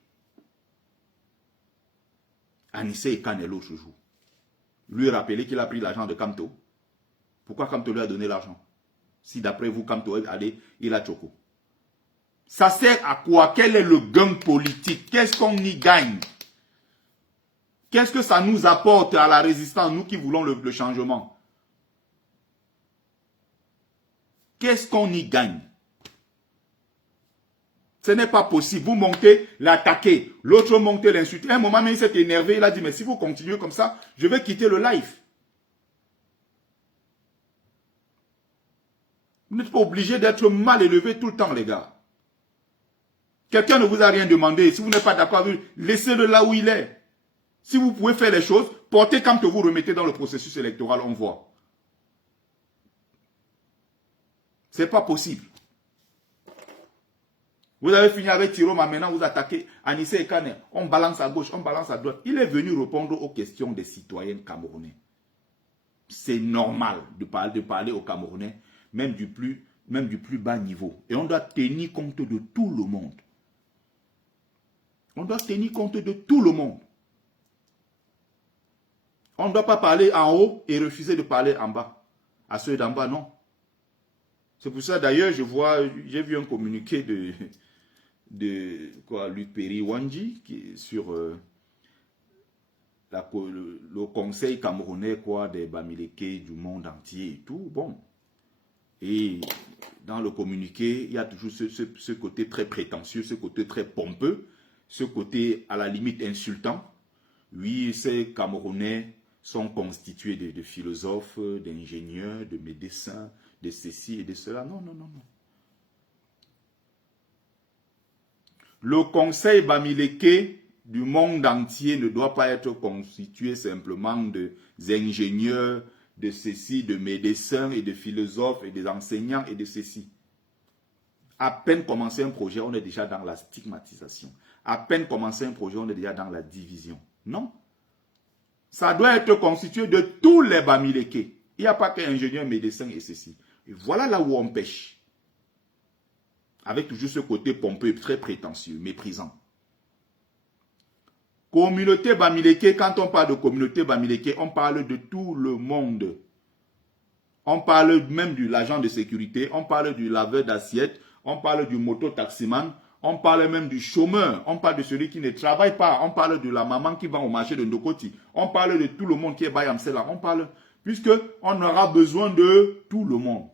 Anissé et Kane l'autre jour? Lui rappeler qu'il a pris l'argent de Kamto. Pourquoi Kamto lui a donné l'argent? Si d'après vous, Kamto est allé, il a choco. Ça sert à quoi? Quel est le gain politique? Qu'est-ce qu'on y gagne? Qu'est-ce que ça nous apporte à la résistance, nous qui voulons le changement? Qu'est-ce qu'on y gagne? Ce n'est pas possible. Vous montez, l'attaquer. L'autre montez, l'insulter. À un moment, il s'est énervé. Il a dit, mais si vous continuez comme ça, je vais quitter le live. Vous n'êtes pas obligé d'être mal élevé tout le temps, les gars. Quelqu'un ne vous a rien demandé. Si vous n'êtes pas d'accord avec lui, laissez-le là où il est. Si vous pouvez faire les choses, portez quand vous remettez dans le processus électoral, on voit. Ce n'est pas possible. Vous avez fini avec Tiroma, maintenant vous attaquez Anissé et Kane. On balance à gauche, on balance à droite. Il est venu répondre aux questions des citoyens camerounais. C'est normal de parler aux Camerounais, même du plus bas niveau. Et on doit tenir compte de tout le monde. On doit tenir compte de tout le monde. On ne doit pas parler en haut et refuser de parler en bas. À ceux d'en bas, non. C'est pour ça d'ailleurs, j'ai vu un communiqué de Luc Perry Wanji sur le conseil camerounais des Bamileke du monde entier et tout. Bon. Et dans le communiqué, il y a toujours ce côté très prétentieux, ce côté très pompeux, ce côté à la limite insultant. Oui, ces Camerounais sont constitués de philosophes, d'ingénieurs, de médecins, de ceci et de cela. Non, non, non, non. Le conseil Bamileke du monde entier ne doit pas être constitué simplement d'ingénieurs, de ceci, de médecins et de philosophes et des enseignants et de ceci. À peine commencer un projet, on est déjà dans la stigmatisation. À peine commencer un projet, on est déjà dans la division. Non. Ça doit être constitué de tous les Bamileke. Il n'y a pas qu'ingénieurs, médecins et ceci. Et voilà là où on pêche. Avec toujours ce côté pompeux, très prétentieux, méprisant. Communauté Bamileke, quand on parle de communauté Bamileke, on parle de tout le monde. On parle même de l'agent de sécurité, on parle du laveur d'assiettes, on parle du moto-taximan, On parle même du chômeur. On parle de celui qui ne travaille pas. On parle de la maman qui va au marché de Ndokoti. On parle de tout le monde qui est Bayamsela. On parle, puisque on aura besoin de tout le monde.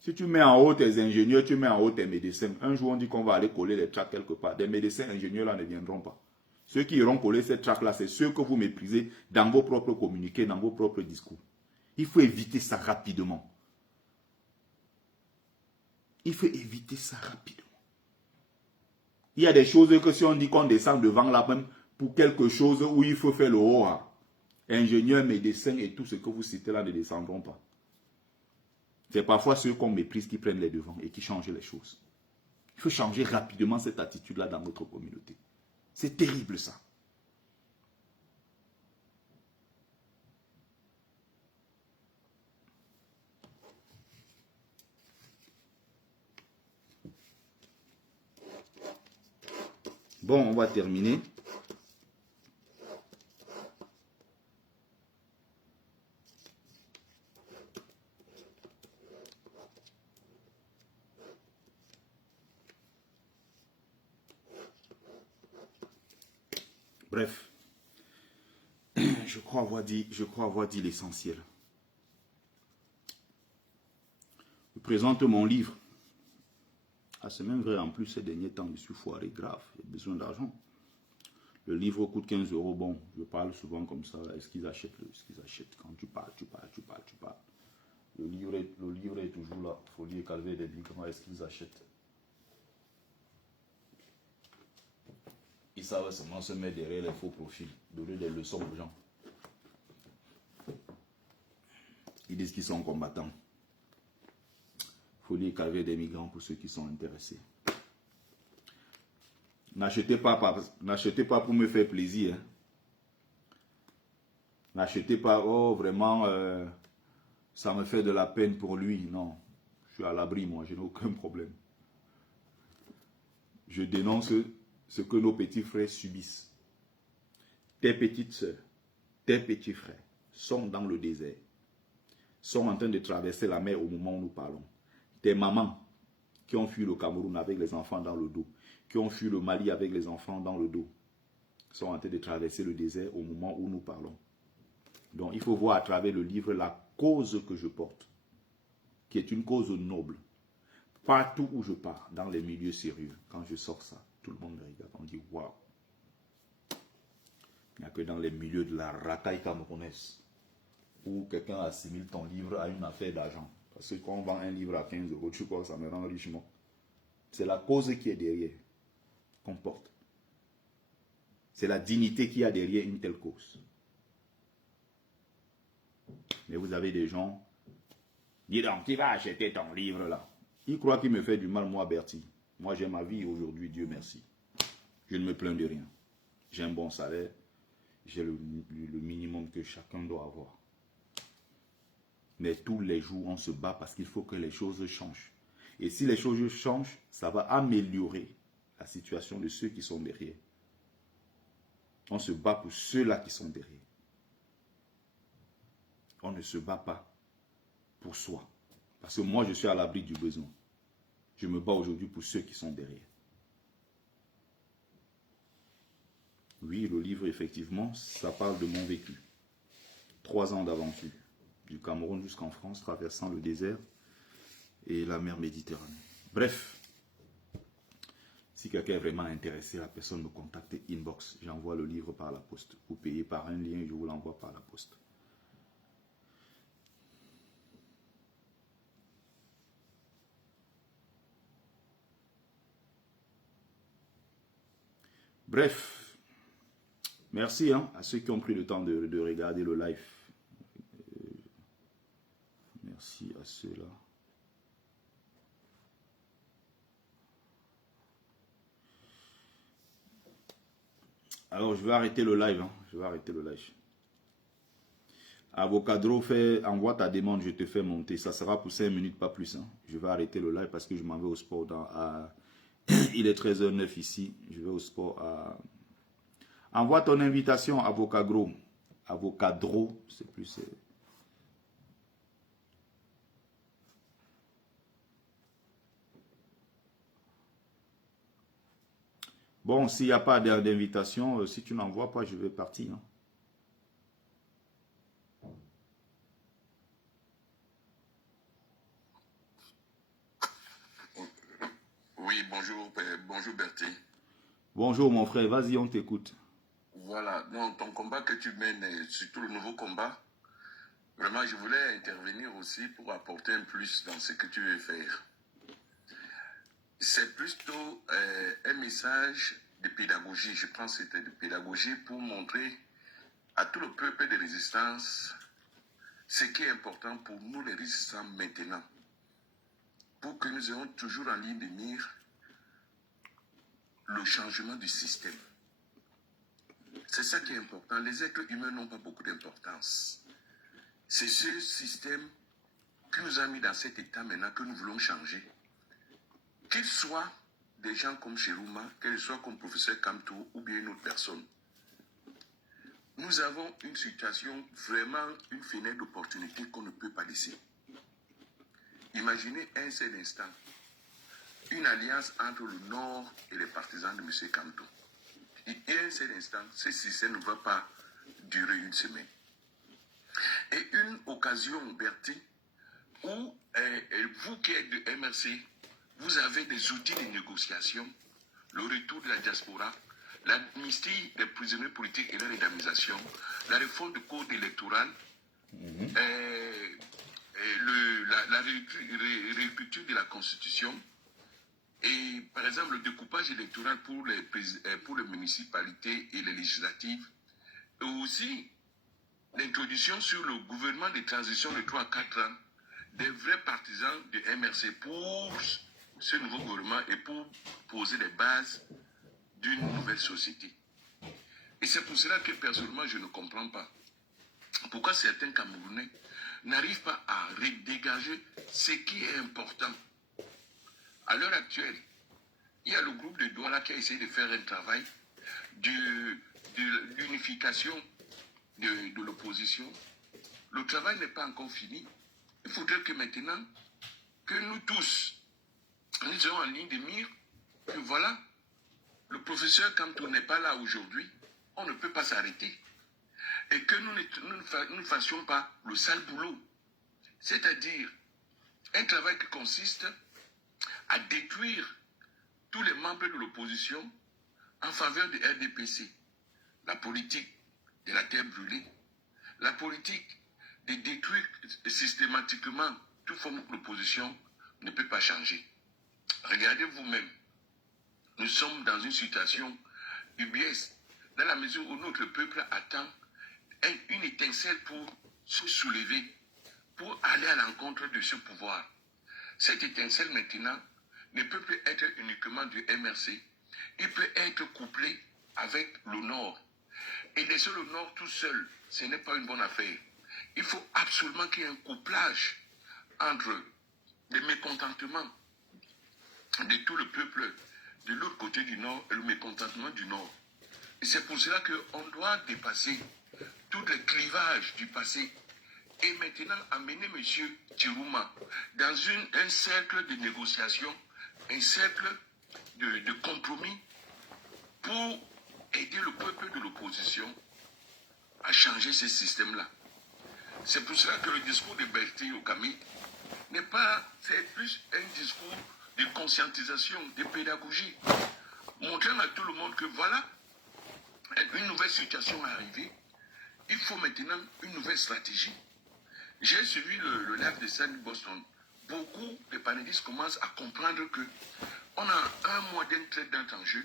Si tu mets en haut tes ingénieurs, tu mets en haut tes médecins. Un jour, on dit qu'on va aller coller les tracts quelque part. Des médecins ingénieurs là ne viendront pas. Ceux qui iront coller ces tracts là, c'est ceux que vous méprisez dans vos propres communiqués, dans vos propres discours. Il faut éviter ça rapidement. Il faut éviter ça rapidement. Il y a des choses que si on dit qu'on descend devant là même pour quelque chose où il faut faire le haut, ingénieurs, médecins et tout ce que vous citez là ne descendront pas. C'est parfois ceux qu'on méprise qui prennent les devants et qui changent les choses. Il faut changer rapidement cette attitude-là dans notre communauté. C'est terrible ça. Bon, on va terminer. Bref, je crois avoir dit l'essentiel. Je présente mon livre. Ah, c'est même vrai, en plus, ces derniers temps, je suis foiré grave, j'ai besoin d'argent. Le livre coûte 15 €. Bon, je parle souvent comme ça. Est-ce qu'ils achètent? Est-ce qu'ils achètent? Quand tu parles. Le livre est toujours là. Folie et calvaire des migrants. Est-ce qu'ils achètent? Ils savent seulement se mettre derrière les faux profils, donner des leçons aux gens. Ils disent qu'ils sont combattants. Folie et calvaire des migrants pour ceux qui sont intéressés. N'achetez pas pour me faire plaisir. Hein. N'achetez pas, oh vraiment, ça me fait de la peine pour lui. Non, je suis à l'abri, moi, je n'ai aucun problème. Je dénonce ce que nos petits frères subissent. Tes petites sœurs, tes petits frères sont dans le désert, sont en train de traverser la mer au moment où nous parlons. Tes mamans qui ont fui le Cameroun avec les enfants dans le dos, qui ont fui le Mali avec les enfants dans le dos, sont en train de traverser le désert au moment où nous parlons. Donc il faut voir à travers le livre la cause que je porte, qui est une cause noble. Partout où je pars, dans les milieux sérieux, quand je sors ça, tout le monde me regarde, on dit waouh. Il n'y a que dans les milieux de la racaille camerounaise où quelqu'un assimile ton livre à une affaire d'argent. Parce que quand on vend un livre à 15 €, tu crois que ça me rend richement. C'est la cause qui est derrière qu'on porte. C'est la dignité qu'il y a derrière une telle cause. Mais vous avez des gens, dis donc, tu vas acheter ton livre là. Il croit qu'il me fait du mal, moi, Bertie. Moi, j'ai ma vie aujourd'hui, Dieu merci. Je ne me plains de rien. J'ai un bon salaire. J'ai le minimum que chacun doit avoir. Mais tous les jours, on se bat parce qu'il faut que les choses changent. Et si les choses changent, ça va améliorer la situation de ceux qui sont derrière. On se bat pour ceux-là qui sont derrière. On ne se bat pas pour soi. Parce que moi, je suis à l'abri du besoin. Je me bats aujourd'hui pour ceux qui sont derrière. Oui, le livre, effectivement, ça parle de mon vécu. 3 ans d'aventure. Du Cameroun jusqu'en France, traversant le désert et la mer Méditerranée. Bref, si quelqu'un est vraiment intéressé, la personne me contacte inbox. J'envoie le livre par la poste. Vous payez par un lien, je vous l'envoie par la poste. Bref, merci à ceux qui ont pris le temps de regarder le live. Merci à ceux-là. Alors, je vais arrêter le live. Je vais arrêter le live. Avocadro, envoie ta demande, je te fais monter. Ça sera pour 5 minutes, pas plus. Je vais arrêter le live parce que je m'en vais au sport. Il est 13h09 ici. Je vais au sport. Envoie ton invitation, Avocadro. Avocadro, c'est plus... Bon, s'il n'y a pas d'invitation, si tu n'envoies pas, je vais partir. Hein. Oui, bonjour, bonjour Bertie. Bonjour mon frère, vas-y, on t'écoute. Voilà, donc ton combat que tu mènes, surtout le nouveau combat, vraiment je voulais intervenir aussi pour apporter un plus dans ce que tu veux faire. C'est plutôt un message de pédagogie, je pense que c'était de pédagogie pour montrer à tout le peuple de résistance ce qui est important pour nous les résistants maintenant, pour que nous ayons toujours en ligne de mire le changement du système. C'est ça qui est important. Les êtres humains n'ont pas beaucoup d'importance. C'est ce système qui nous a mis dans cet état maintenant que nous voulons changer. Qu'ils soient des gens comme Cherouma, qu'ils soient comme professeur Kamto ou bien une autre personne. Nous avons une situation, vraiment une fenêtre d'opportunité qu'on ne peut pas laisser. Imaginez un seul instant une alliance entre le Nord et les partisans de M. Kamto. Et un seul instant, ce système ne va pas durer une semaine. Et une occasion, Bertie, où vous qui êtes de MRC, vous avez des outils de négociation, le retour de la diaspora, l'amnistie des prisonniers politiques et leur indemnisation, la réforme du code électoral, la réécriture de la Constitution, et par exemple le découpage électoral pour les municipalités et les législatives, et aussi l'introduction sur le gouvernement de transition de 3 à 4 ans des vrais partisans de MRC pour ce nouveau gouvernement et pour poser les bases d'une nouvelle société. Et c'est pour cela que personnellement je ne comprends pas pourquoi certains Camerounais n'arrivent pas à redégager ce qui est important. À l'heure actuelle, il y a le groupe de Douala qui a essayé de faire un travail de l'unification de l'opposition. Le travail n'est pas encore fini. Il faudrait que maintenant, que nous tous, nous soyons en ligne de mire, que voilà, le professeur Kamto n'est pas là aujourd'hui, on ne peut pas s'arrêter. Et que nous ne fassions pas le sale boulot. C'est-à-dire, un travail qui consiste à détruire tous les membres de l'opposition en faveur de RDPC. La politique de la terre brûlée, la politique de détruire systématiquement toute forme d'opposition ne peut pas changer. Regardez vous-même, nous sommes dans une situation UBS, dans la mesure où notre peuple attend une étincelle pour se soulever, pour aller à l'encontre de ce pouvoir. Cette étincelle maintenant ne peut plus être uniquement du MRC, il peut être couplé avec le Nord. Et laisser le Nord tout seul, ce n'est pas une bonne affaire. Il faut absolument qu'il y ait un couplage entre le mécontentement de tout le peuple de l'autre côté du Nord et le mécontentement du Nord. Et c'est pour cela qu'on doit dépasser tous les clivages du passé et maintenant amener M. Chirouma dans un cercle de négociation, un cercle de compromis pour aider le peuple de l'opposition à changer ce système-là. C'est pour cela que le discours de Bertie Okami n'est pas, c'est plus un discours de conscientisation, de pédagogie, montrant à tout le monde que voilà, une nouvelle situation est arrivée, il faut maintenant une nouvelle stratégie. J'ai suivi le live de Sandy Boston. Beaucoup de panélistes commencent à comprendre que on a un mois d'un trade en jeu,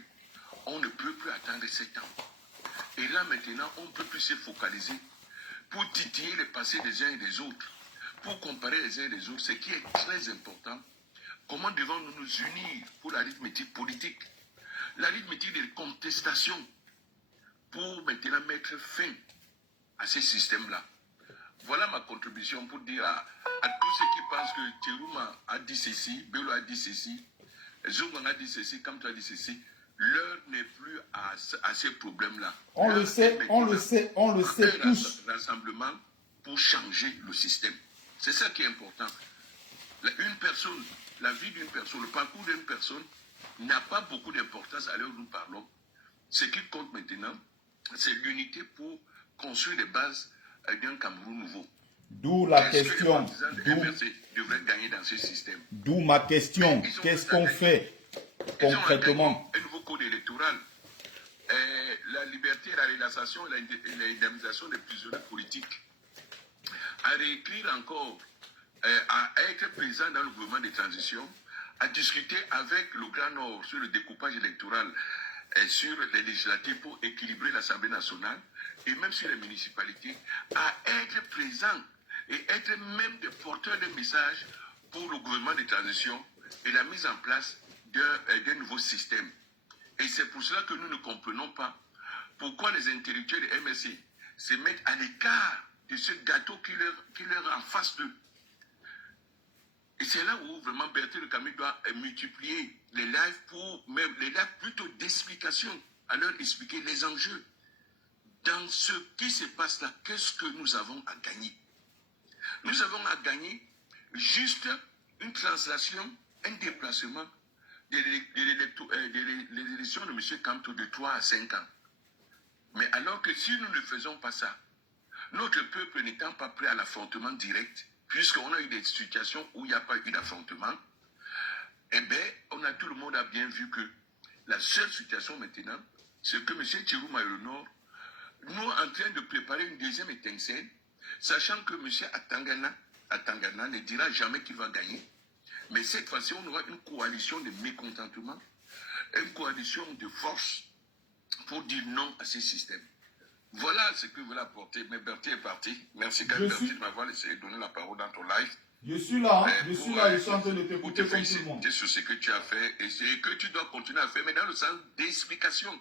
on ne peut plus attendre 7 ans. Et là maintenant, on ne peut plus se focaliser pour titiller le passé des uns et des autres, pour comparer les uns et les autres, ce qui est très important. Comment devons-nous nous unir pour l'arithmétique politique, l'arithmétique des contestations, pour maintenant mettre fin à ce système-là. Voilà ma contribution pour dire à tous ceux qui pensent que Chirouma a dit ceci, Bello a dit ceci, Zouman a dit ceci, Kamto a dit ceci. L'heure n'est plus à ces problèmes-là. On le sait tous. Un rassemblement pour changer le système. C'est ça qui est important. Une personne, la vie d'une personne, le parcours d'une personne n'a pas beaucoup d'importance à l'heure où nous parlons. Ce qui compte maintenant, c'est l'unité pour construire les bases d'un Cameroun nouveau. D'où la Qu'est-ce que les question. partisans de MRC devraient gagner dans ce système? D'où ma question. Qu'est-ce qu'on fait concrètement? Un nouveau code électoral, la liberté, la relaxation et l'indemnisation des prisonniers politiques, à réécrire encore, à être présent dans le gouvernement de transition, à discuter avec le Grand Nord sur le découpage électoral et sur les législatives pour équilibrer l'Assemblée nationale et même sur les municipalités, à être présent et être même des porteurs de messages pour le gouvernement de transition et la mise en place d'un nouveau système. Et c'est pour cela que nous ne comprenons pas pourquoi les intellectuels de MSC se mettent à l'écart de ce gâteau qui leur est en face d'eux. Et c'est là où vraiment Berthier Le Camus doit multiplier les lives les lives plutôt d'explication, à leur expliquer les enjeux. Dans ce qui se passe là, qu'est-ce que nous avons à gagner? Nous avons à gagner juste une translation, un déplacement de l'élection de M. Kamto de 3 à 5 ans. Mais alors que si nous ne faisons pas ça, notre peuple n'étant pas prêt à l'affrontement direct, puisqu'on a eu des situations où il n'y a pas eu d'affrontement, eh bien, tout le monde a bien vu que la seule situation maintenant, c'est que M. Chirouma et le Nord, nous en train de préparer une deuxième étincelle, sachant que M. Atangana ne dira jamais qu'il va gagner. Mais cette fois-ci, on aura une coalition de mécontentement, une coalition de force pour dire non à ces systèmes. Voilà ce que je voulais apporter. Mais Berthier est parti. Merci quand même Berthier de m'avoir laissé donner la parole dans ton live. Je suis là, je suis là, je suis en train de t'écouter comme tout le monde. Sur ce que tu as fait et ce que tu dois continuer à faire, mais dans le sens d'explication,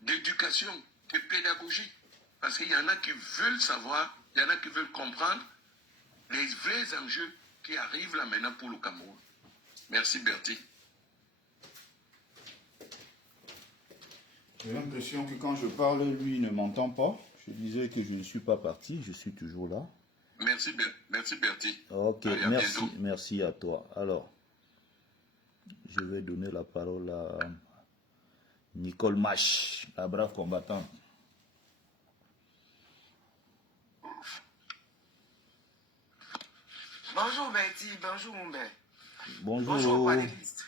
d'éducation, de pédagogie. Parce qu'il y en a qui veulent savoir, il y en a qui veulent comprendre les vrais enjeux qui arrivent là maintenant pour le Cameroun. Merci Berthier. J'ai l'impression que quand je parle, lui ne m'entend pas. Je disais que je ne suis pas parti, je suis toujours là. Merci Berthier. Ok, allez, merci à toi. Alors, je vais donner la parole à Nicole Mache, la brave combattante. Bonjour Betty, bonjour mon père. Bonjour. Bonjour panélistes.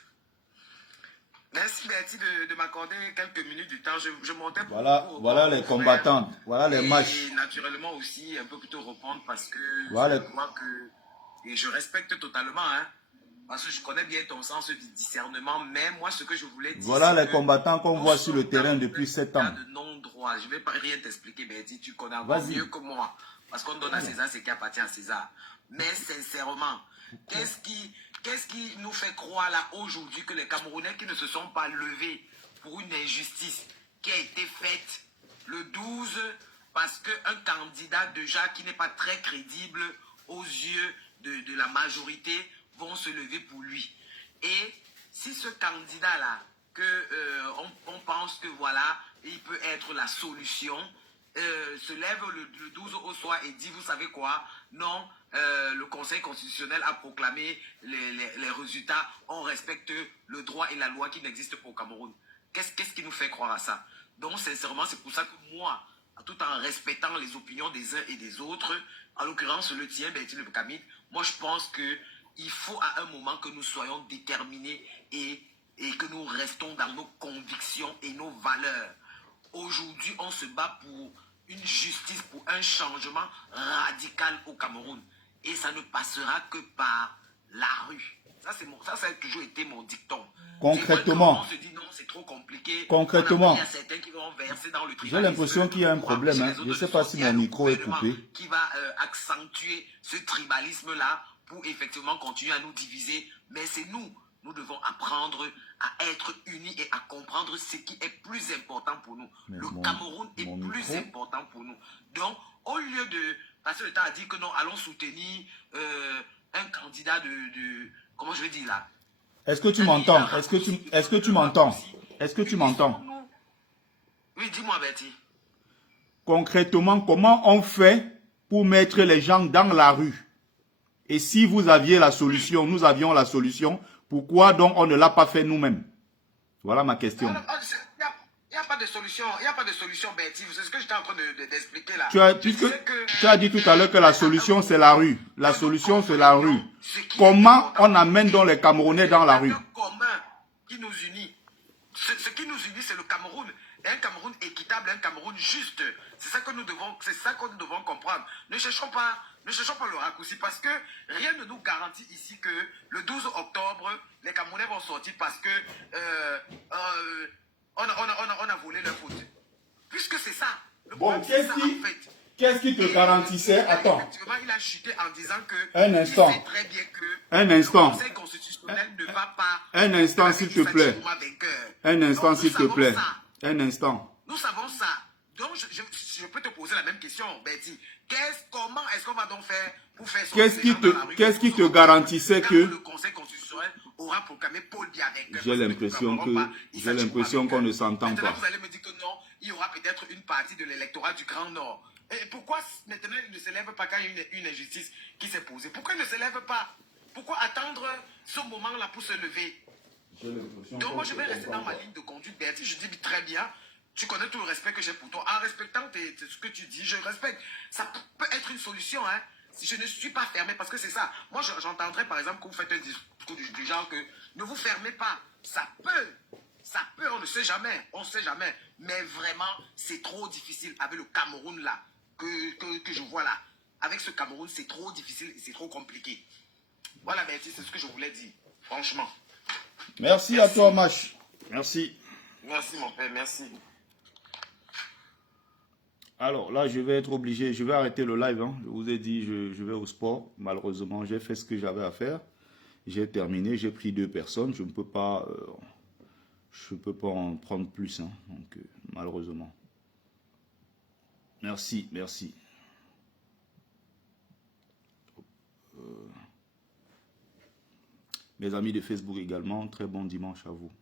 Merci Betty de m'accorder quelques minutes du temps. Je montais pour voilà les combattantes, voilà les matchs. Et naturellement aussi un peu plutôt répondre parce que voilà. Je crois que et je respecte totalement, hein, parce que je connais bien ton sens du discernement. Mais moi, ce que je voulais dire, voilà les combattants qu'on voit sur le terrain depuis 7 ans. De non-droit. Je ne vais pas rien t'expliquer, Betty. Tu connais encore mieux que moi, parce qu'on donne à César ce qui appartient à César. Mais sincèrement, qu'est-ce qui nous fait croire là aujourd'hui que les Camerounais qui ne se sont pas levés pour une injustice qui a été faite le 12 parce qu'un candidat déjà qui n'est pas très crédible aux yeux de la majorité vont se lever pour lui. Et si ce candidat-là, on pense que voilà, il peut être la solution, se lève le 12 au soir et dit, vous savez quoi, non, le Conseil constitutionnel a proclamé les résultats, on respecte le droit et la loi qui n'existent pas au Cameroun. Qu'est-ce qui nous fait croire à ça? Donc sincèrement, c'est pour ça que moi, tout en respectant les opinions des uns et des autres, en l'occurrence le tien, Berthier Le Camus, moi je pense qu'il faut à un moment que nous soyons déterminés et que nous restons dans nos convictions et nos valeurs. Aujourd'hui, on se bat pour une justice, pour un changement radical au Cameroun. Et ça ne passera que par la rue. Ça a toujours été mon dicton. Concrètement, on se dit non, c'est trop compliqué. Concrètement, il y a certains qui vont verser dans le j'ai l'impression qu'il y a un problème. Hein. Je ne sais pas si mon micro est coupé. Qui va accentuer ce tribalisme-là pour effectivement continuer à nous diviser. Mais c'est nous devons apprendre à être unis et à comprendre ce qui est plus important pour nous. Le Cameroun est plus important pour nous. Donc, au lieu de passer le temps à dire que non, allons soutenir un candidat comment je vais dire là? Est-ce que tu m'entends? Est-ce que tu m'entends? Est-ce que tu m'entends? Oui, dis-moi, Betty. Concrètement, comment on fait pour mettre les gens dans la rue? Et si vous aviez la solution, nous avions la solution, Pourquoi donc on ne l'a pas fait nous-mêmes? Voilà ma question. Il n'y a pas de solution. Il n'y a pas de solution, Bertie. C'est ce que j'étais en train d'expliquer là. Tu as dit tout à l'heure que la solution, c'est la rue. La solution, c'est la rue. Comment on amène donc les Camerounais dans la rue? Commun qui nous unit. Ce qui nous unit, c'est le Cameroun. Un Cameroun équitable, un Cameroun juste. C'est ça que nous devons comprendre. Ne cherchons pas le raccourci parce que rien ne nous garantit ici que le 12 octobre, les Camerounais vont sortir parce que on a volé leur foot. Puisque c'est ça. Bon, qu'est-ce qui te garantissait? Attends. Effectivement, il a chuté en disant que un instant. il sait très bien que un instant. le Conseil constitutionnel ne va pas. Un instant, s'il te plaît. Un instant, s'il te plaît. Un instant. Nous savons ça. Donc, je peux te poser la même question, Betty. Comment est-ce qu'on va donc faire pour faire sortir Qu'est-ce qui te garantissait que le Conseil constitutionnel aura proclamé Paul Biya vainqueur? J'ai l'impression qu'on ne s'entend pas. Vous allez me dire que non, il y aura peut-être une partie de l'électorat du Grand Nord. Et pourquoi maintenant il ne se lève pas quand il y a une injustice qui s'est posée? Pourquoi il ne se lève pas? Pourquoi attendre ce moment-là pour se lever? Donc moi je vais rester dans ma ligne de conduite, Bertie. Je dis très bien. Tu connais tout le respect que j'ai pour toi. En respectant ce que tu dis, je respecte. Ça peut être une solution, hein. Je ne suis pas fermé parce que c'est ça. Moi, j'entendrais par exemple que vous faites un discours du genre que ne vous fermez pas. Ça peut, on ne sait jamais. On ne sait jamais. Mais vraiment, c'est trop difficile avec le Cameroun là, que je vois là. Avec ce Cameroun, c'est trop difficile et c'est trop compliqué. Voilà, merci, c'est ce que je voulais dire. Franchement. Merci à toi, Mach. Merci. Merci, mon père, merci. Alors là, je vais être obligé, je vais arrêter le live. Hein. Je vous ai dit, je vais au sport. Malheureusement, j'ai fait ce que j'avais à faire. J'ai terminé, j'ai pris 2 personnes. Je ne peux pas, en prendre plus. Hein. Donc, malheureusement. Merci, merci. Mes amis de Facebook également, très bon dimanche à vous.